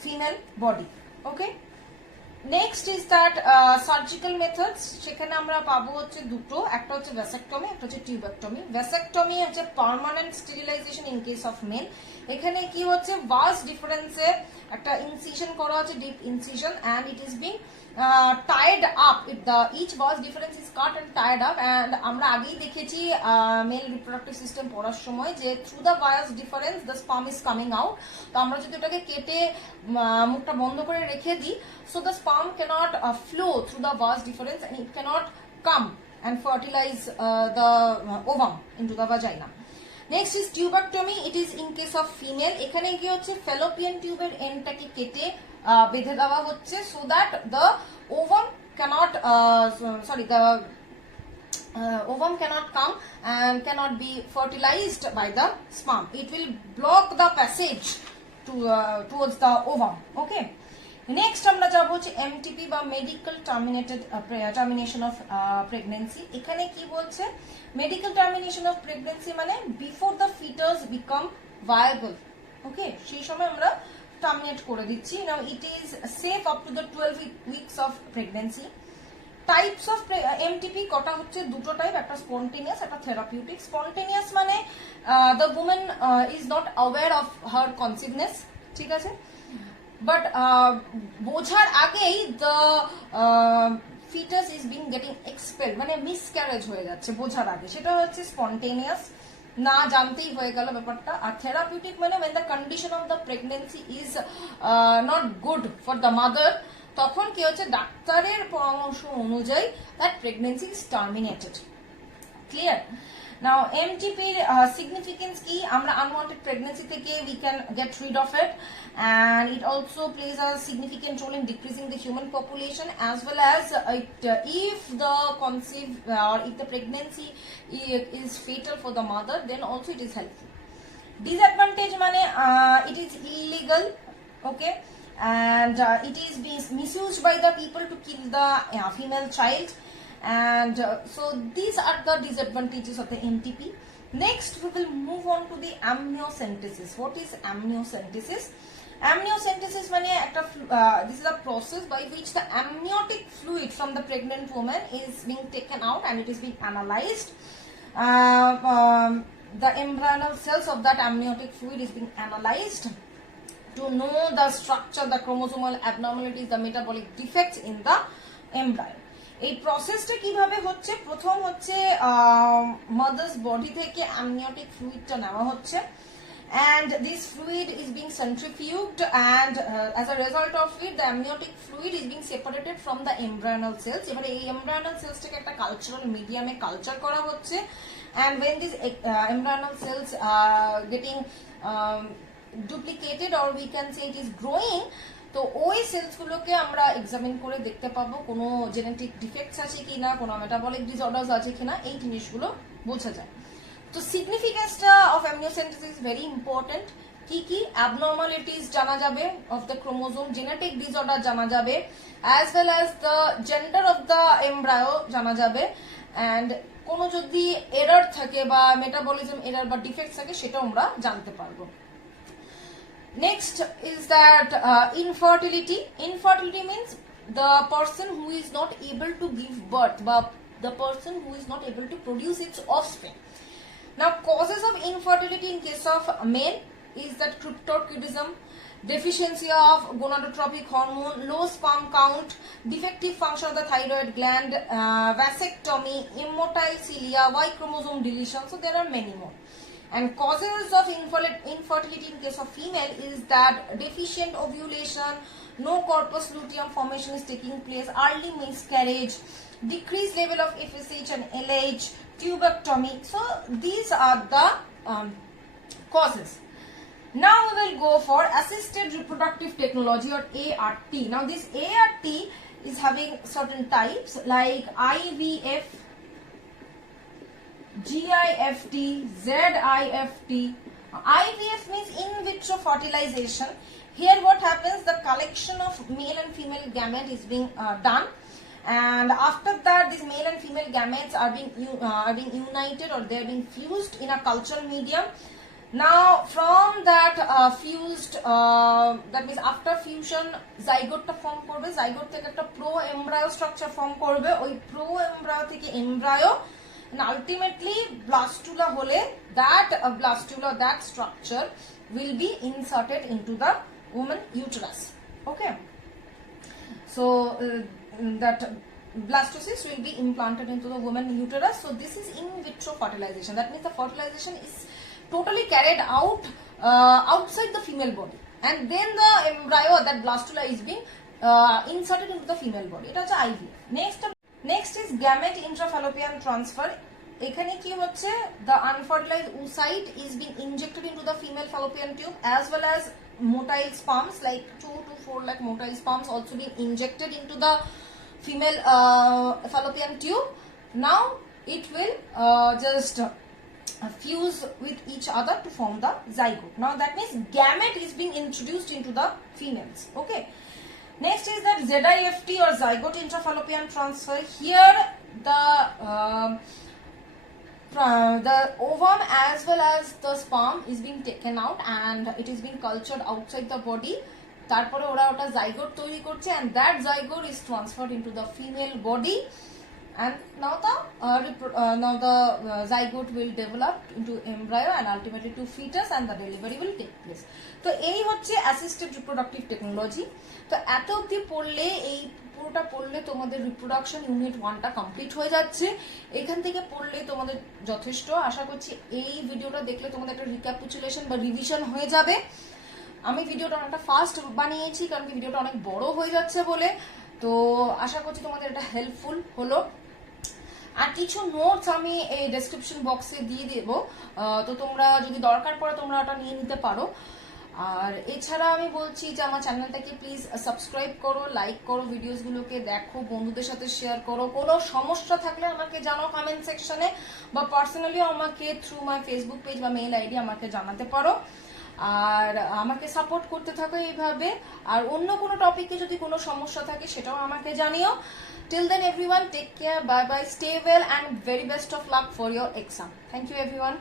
female body. Okay. Next is that surgical methods. সেখানে আমরা পাবো হচ্ছে দুটো, একটা হচ্ছে vasectomy, একটা হচ্ছে tubectomy. Vasectomy হচ্ছে permanent sterilization in case of male. এখানে কি হচ্ছে vas difference এ একটা incision করা হচ্ছে, deep incision, and it is being tied up. Each vas difference is cut and tied up, and আমরা আগেই দেখেছি male reproductive system পড়ার সময় যে through the vas difference the sperm is coming out. তো আমরা যদি ওটাকে কেটে মুখটা বন্ধ করে রেখে দিই, so the sperm cannot flow through the vas difference and it cannot come and fertilize the ovum into the vagina. Next is tubectomy. It is in case of female. এখানে কি হচ্ছে fallopian tube এর এন্ডটাকে কেটে বেঁধে দেওয়া হচ্ছে so that the ovum cannot ovum cannot come and cannot be fertilized by the sperm. It will block the passage towards the ovum. Okay. Next আমরা যাব হচ্ছে MTP বা medical termination of pregnancy. এখানে কি বলছে? Medical termination of pregnancy মানে before the fetus become viable. Okay, সেই সময় আমরা টার্মিনেট করে দিচ্ছি। Now it is safe up to the 12 weeks of pregnancy. Types of MTP কটা হচ্ছে, দুটো টাইপ, একটা স্পন্টেনিয়াস, একটা থেরাপিউটিক। স্পন্টেনিয়াস মানে the woman is not aware of her conceiveness, ঠিক আছে, বাট বোঝার আগেই the foetus is being getting expel, মানে মিসক্যারেজ হয়ে যাচ্ছে বোঝার আগে, সেটা হচ্ছে স্পন্টেনিয়াস, না জানতেই হয়ে গেল ব্যাপারটা। আর থেরাপিউটিক মানে when the condition of the pregnancy is not good for the mother, তখন কি হচ্ছে, ডাক্তারের পরামর্শ অনুযায়ী that pregnancy is terminated. Clear? Now MTP significance কি, আমরা unwanted pregnancy থেকে we can get rid of it, and it also plays a significant role in decreasing the human population, as well as if the or if the pregnancy is fatal for the mother, then also it is helpful. Disadvantage মানে it is illegal, okay, and it is being misused by the people to kill the female child, and so these are the disadvantages of the MTP. Next we will move on to the amniocentesis. What is amniocentesis? Amniocentesis মানে একটা this is a process by which the amniotic fluid from the pregnant woman is being taken out and it is being analyzed. The embryonal cells of that amniotic fluid is being analyzed to know the structure, the chromosomal abnormalities, the metabolic defects in the embryo. এই প্রসেসটা কিভাবে হচ্ছে, প্রথম হচ্ছে mother's body থেকে amniotic ফ্লুইডটা নেওয়া হচ্ছে, and this fluid is being centrifuged, and as a result of it the amniotic fluid is being separated from the embryonal cells. এবারে এই embryonal cells টাকে একটা কালচারাল মিডিয়ামে কালচার করা হচ্ছে, and when these embryonal cells are getting duplicated, or we can say it is growing, তো ওই sales গুলোকে আমরা এক্সামিন করে দেখতে পাবো কোনো জেনেটিক ডিফেক্টস আছে কিনা, কোনো মেটাবলিক ডিসঅর্ডারস আছে কিনা, এই জিনিসগুলো বোঝা যায়। তো সিগনিফিকেন্সটা of amniocentesis is very important. কি কি অ্যাবনর্মালিটিস জানা যাবে of the chromosome, genetic disorder জানা যাবে, as well as the gender of the embryo জানা যাবে, অ্যান্ড কোনো যদি এরর থাকে বা মেটাবলিজম এরর বা ডিফেক্টস থাকে সেটাও আমরা জানতে পারবো। Next is that infertility. Infertility means the person who is not able to give birth, but the person who is not able to produce its offspring. Now causes of infertility in case of men is that cryptorchidism, deficiency of gonadotropic hormone, low sperm count, defective function of the thyroid gland, vasectomy, immotile cilia, Y chromosome deletion, so there are many more. And causes of infertility in case of female is that deficient ovulation, no corpus luteum formation is taking place, early miscarriage, decreased level of FSH and LH, tubectomy. So these are the causes. Now we will go for assisted reproductive technology, or ART. Now this ART is having certain types like IVF, GIFT, ZIFT. IVF means in vitro fertilization. Here what happens, the collection of male and female gamete is being done, and after that these male and female gametes are being united, or they are being fused in a cultural medium. Now from that fused, that means after fusion zygote টা form করবে, zygote থেকে একটা pro embryo structure form করবে, ওই pro embryo থেকে embryo, and ultimately blastula hole, that blastula, that structure will be inserted into the woman uterus. Okay, so that blastocyst will be implanted into the woman uterus. So this is in vitro fertilization. That means the fertilization is totally carried out outside the female body, and then the embryo, that blastula, is being inserted into the female body. It is IVF. Next is gamete intrafallopian transfer. এখানে কি হচ্ছে, the unfertilized oocyte is being injected into the female fallopian tube, as well as motile sperms, like 2 to 4 lakh motile sperms also being injected into the female fallopian tube. Now it will just fuse with each other to form the zygote. Now that means gamete is being introduced into the females. Okay. Next is that ZIFT, or zygote intrafallopian transfer. Here the the ovum as well as the sperm is being taken out and it is being cultured outside the body. তারপরে ওরা ওটা zygote তৈরি করছে and that zygote is transferred into the female body and now the zygote will develop into embryo and ultimately to fetus and the delivery will take place. তো এই হচ্ছে assisted reproductive technology. তো এত অবধি পড়লে, এই পুরোটা পড়লে তোমাদের রিপ্রোডাকশন ইউনিট 1টা কমপ্লিট হয়ে যাচ্ছে। এখান থেকে পড়লে তোমাদের যথেষ্ট। আশা করছি এই ভিডিওটা দেখলে তোমাদের একটা রিক্যাপিচুলেশন বা রিভিশন হয়ে যাবে। আমি ভিডিওটা অনেকটা ফাস্ট বানিয়েছি কারণ কি ভিডিওটা অনেক বড় হয়ে যাচ্ছে বলে। তো আশা করছি তোমাদের এটা হেল্পফুল হলো। আর কিছু নোটস আমি এই ডেসক্রিপশন বক্সে দিয়ে দেব, তো তোমরা যদি দরকার পড়ে তোমরা ওটা নিয়ে নিতে পারো। আর এছাড়া আমি বলছি যে আমার চ্যানেলটাকে প্লিজ সাবস্ক্রাইব করো, লাইক করো, ভিডিওসগুলোকে দেখো, বন্ধুদের সাথে শেয়ার করো। কোনো সমস্যা থাকলে আমাকে জানাও কমেন্ট সেকশনে বা পার্সোনালি আমাকে থ্রু মাই ফেসবুক পেজ বা মেইল আইডি আমাকে জানাতে পারো। আর আমাকে সাপোর্ট করতে থাকো এইভাবে। আর অন্য কোনো টপিকে যদি কোনো সমস্যা থাকে সেটাও আমাকে জানিও। Till then everyone, take care, bye bye, stay well and very best of luck for your exam. Thank you everyone.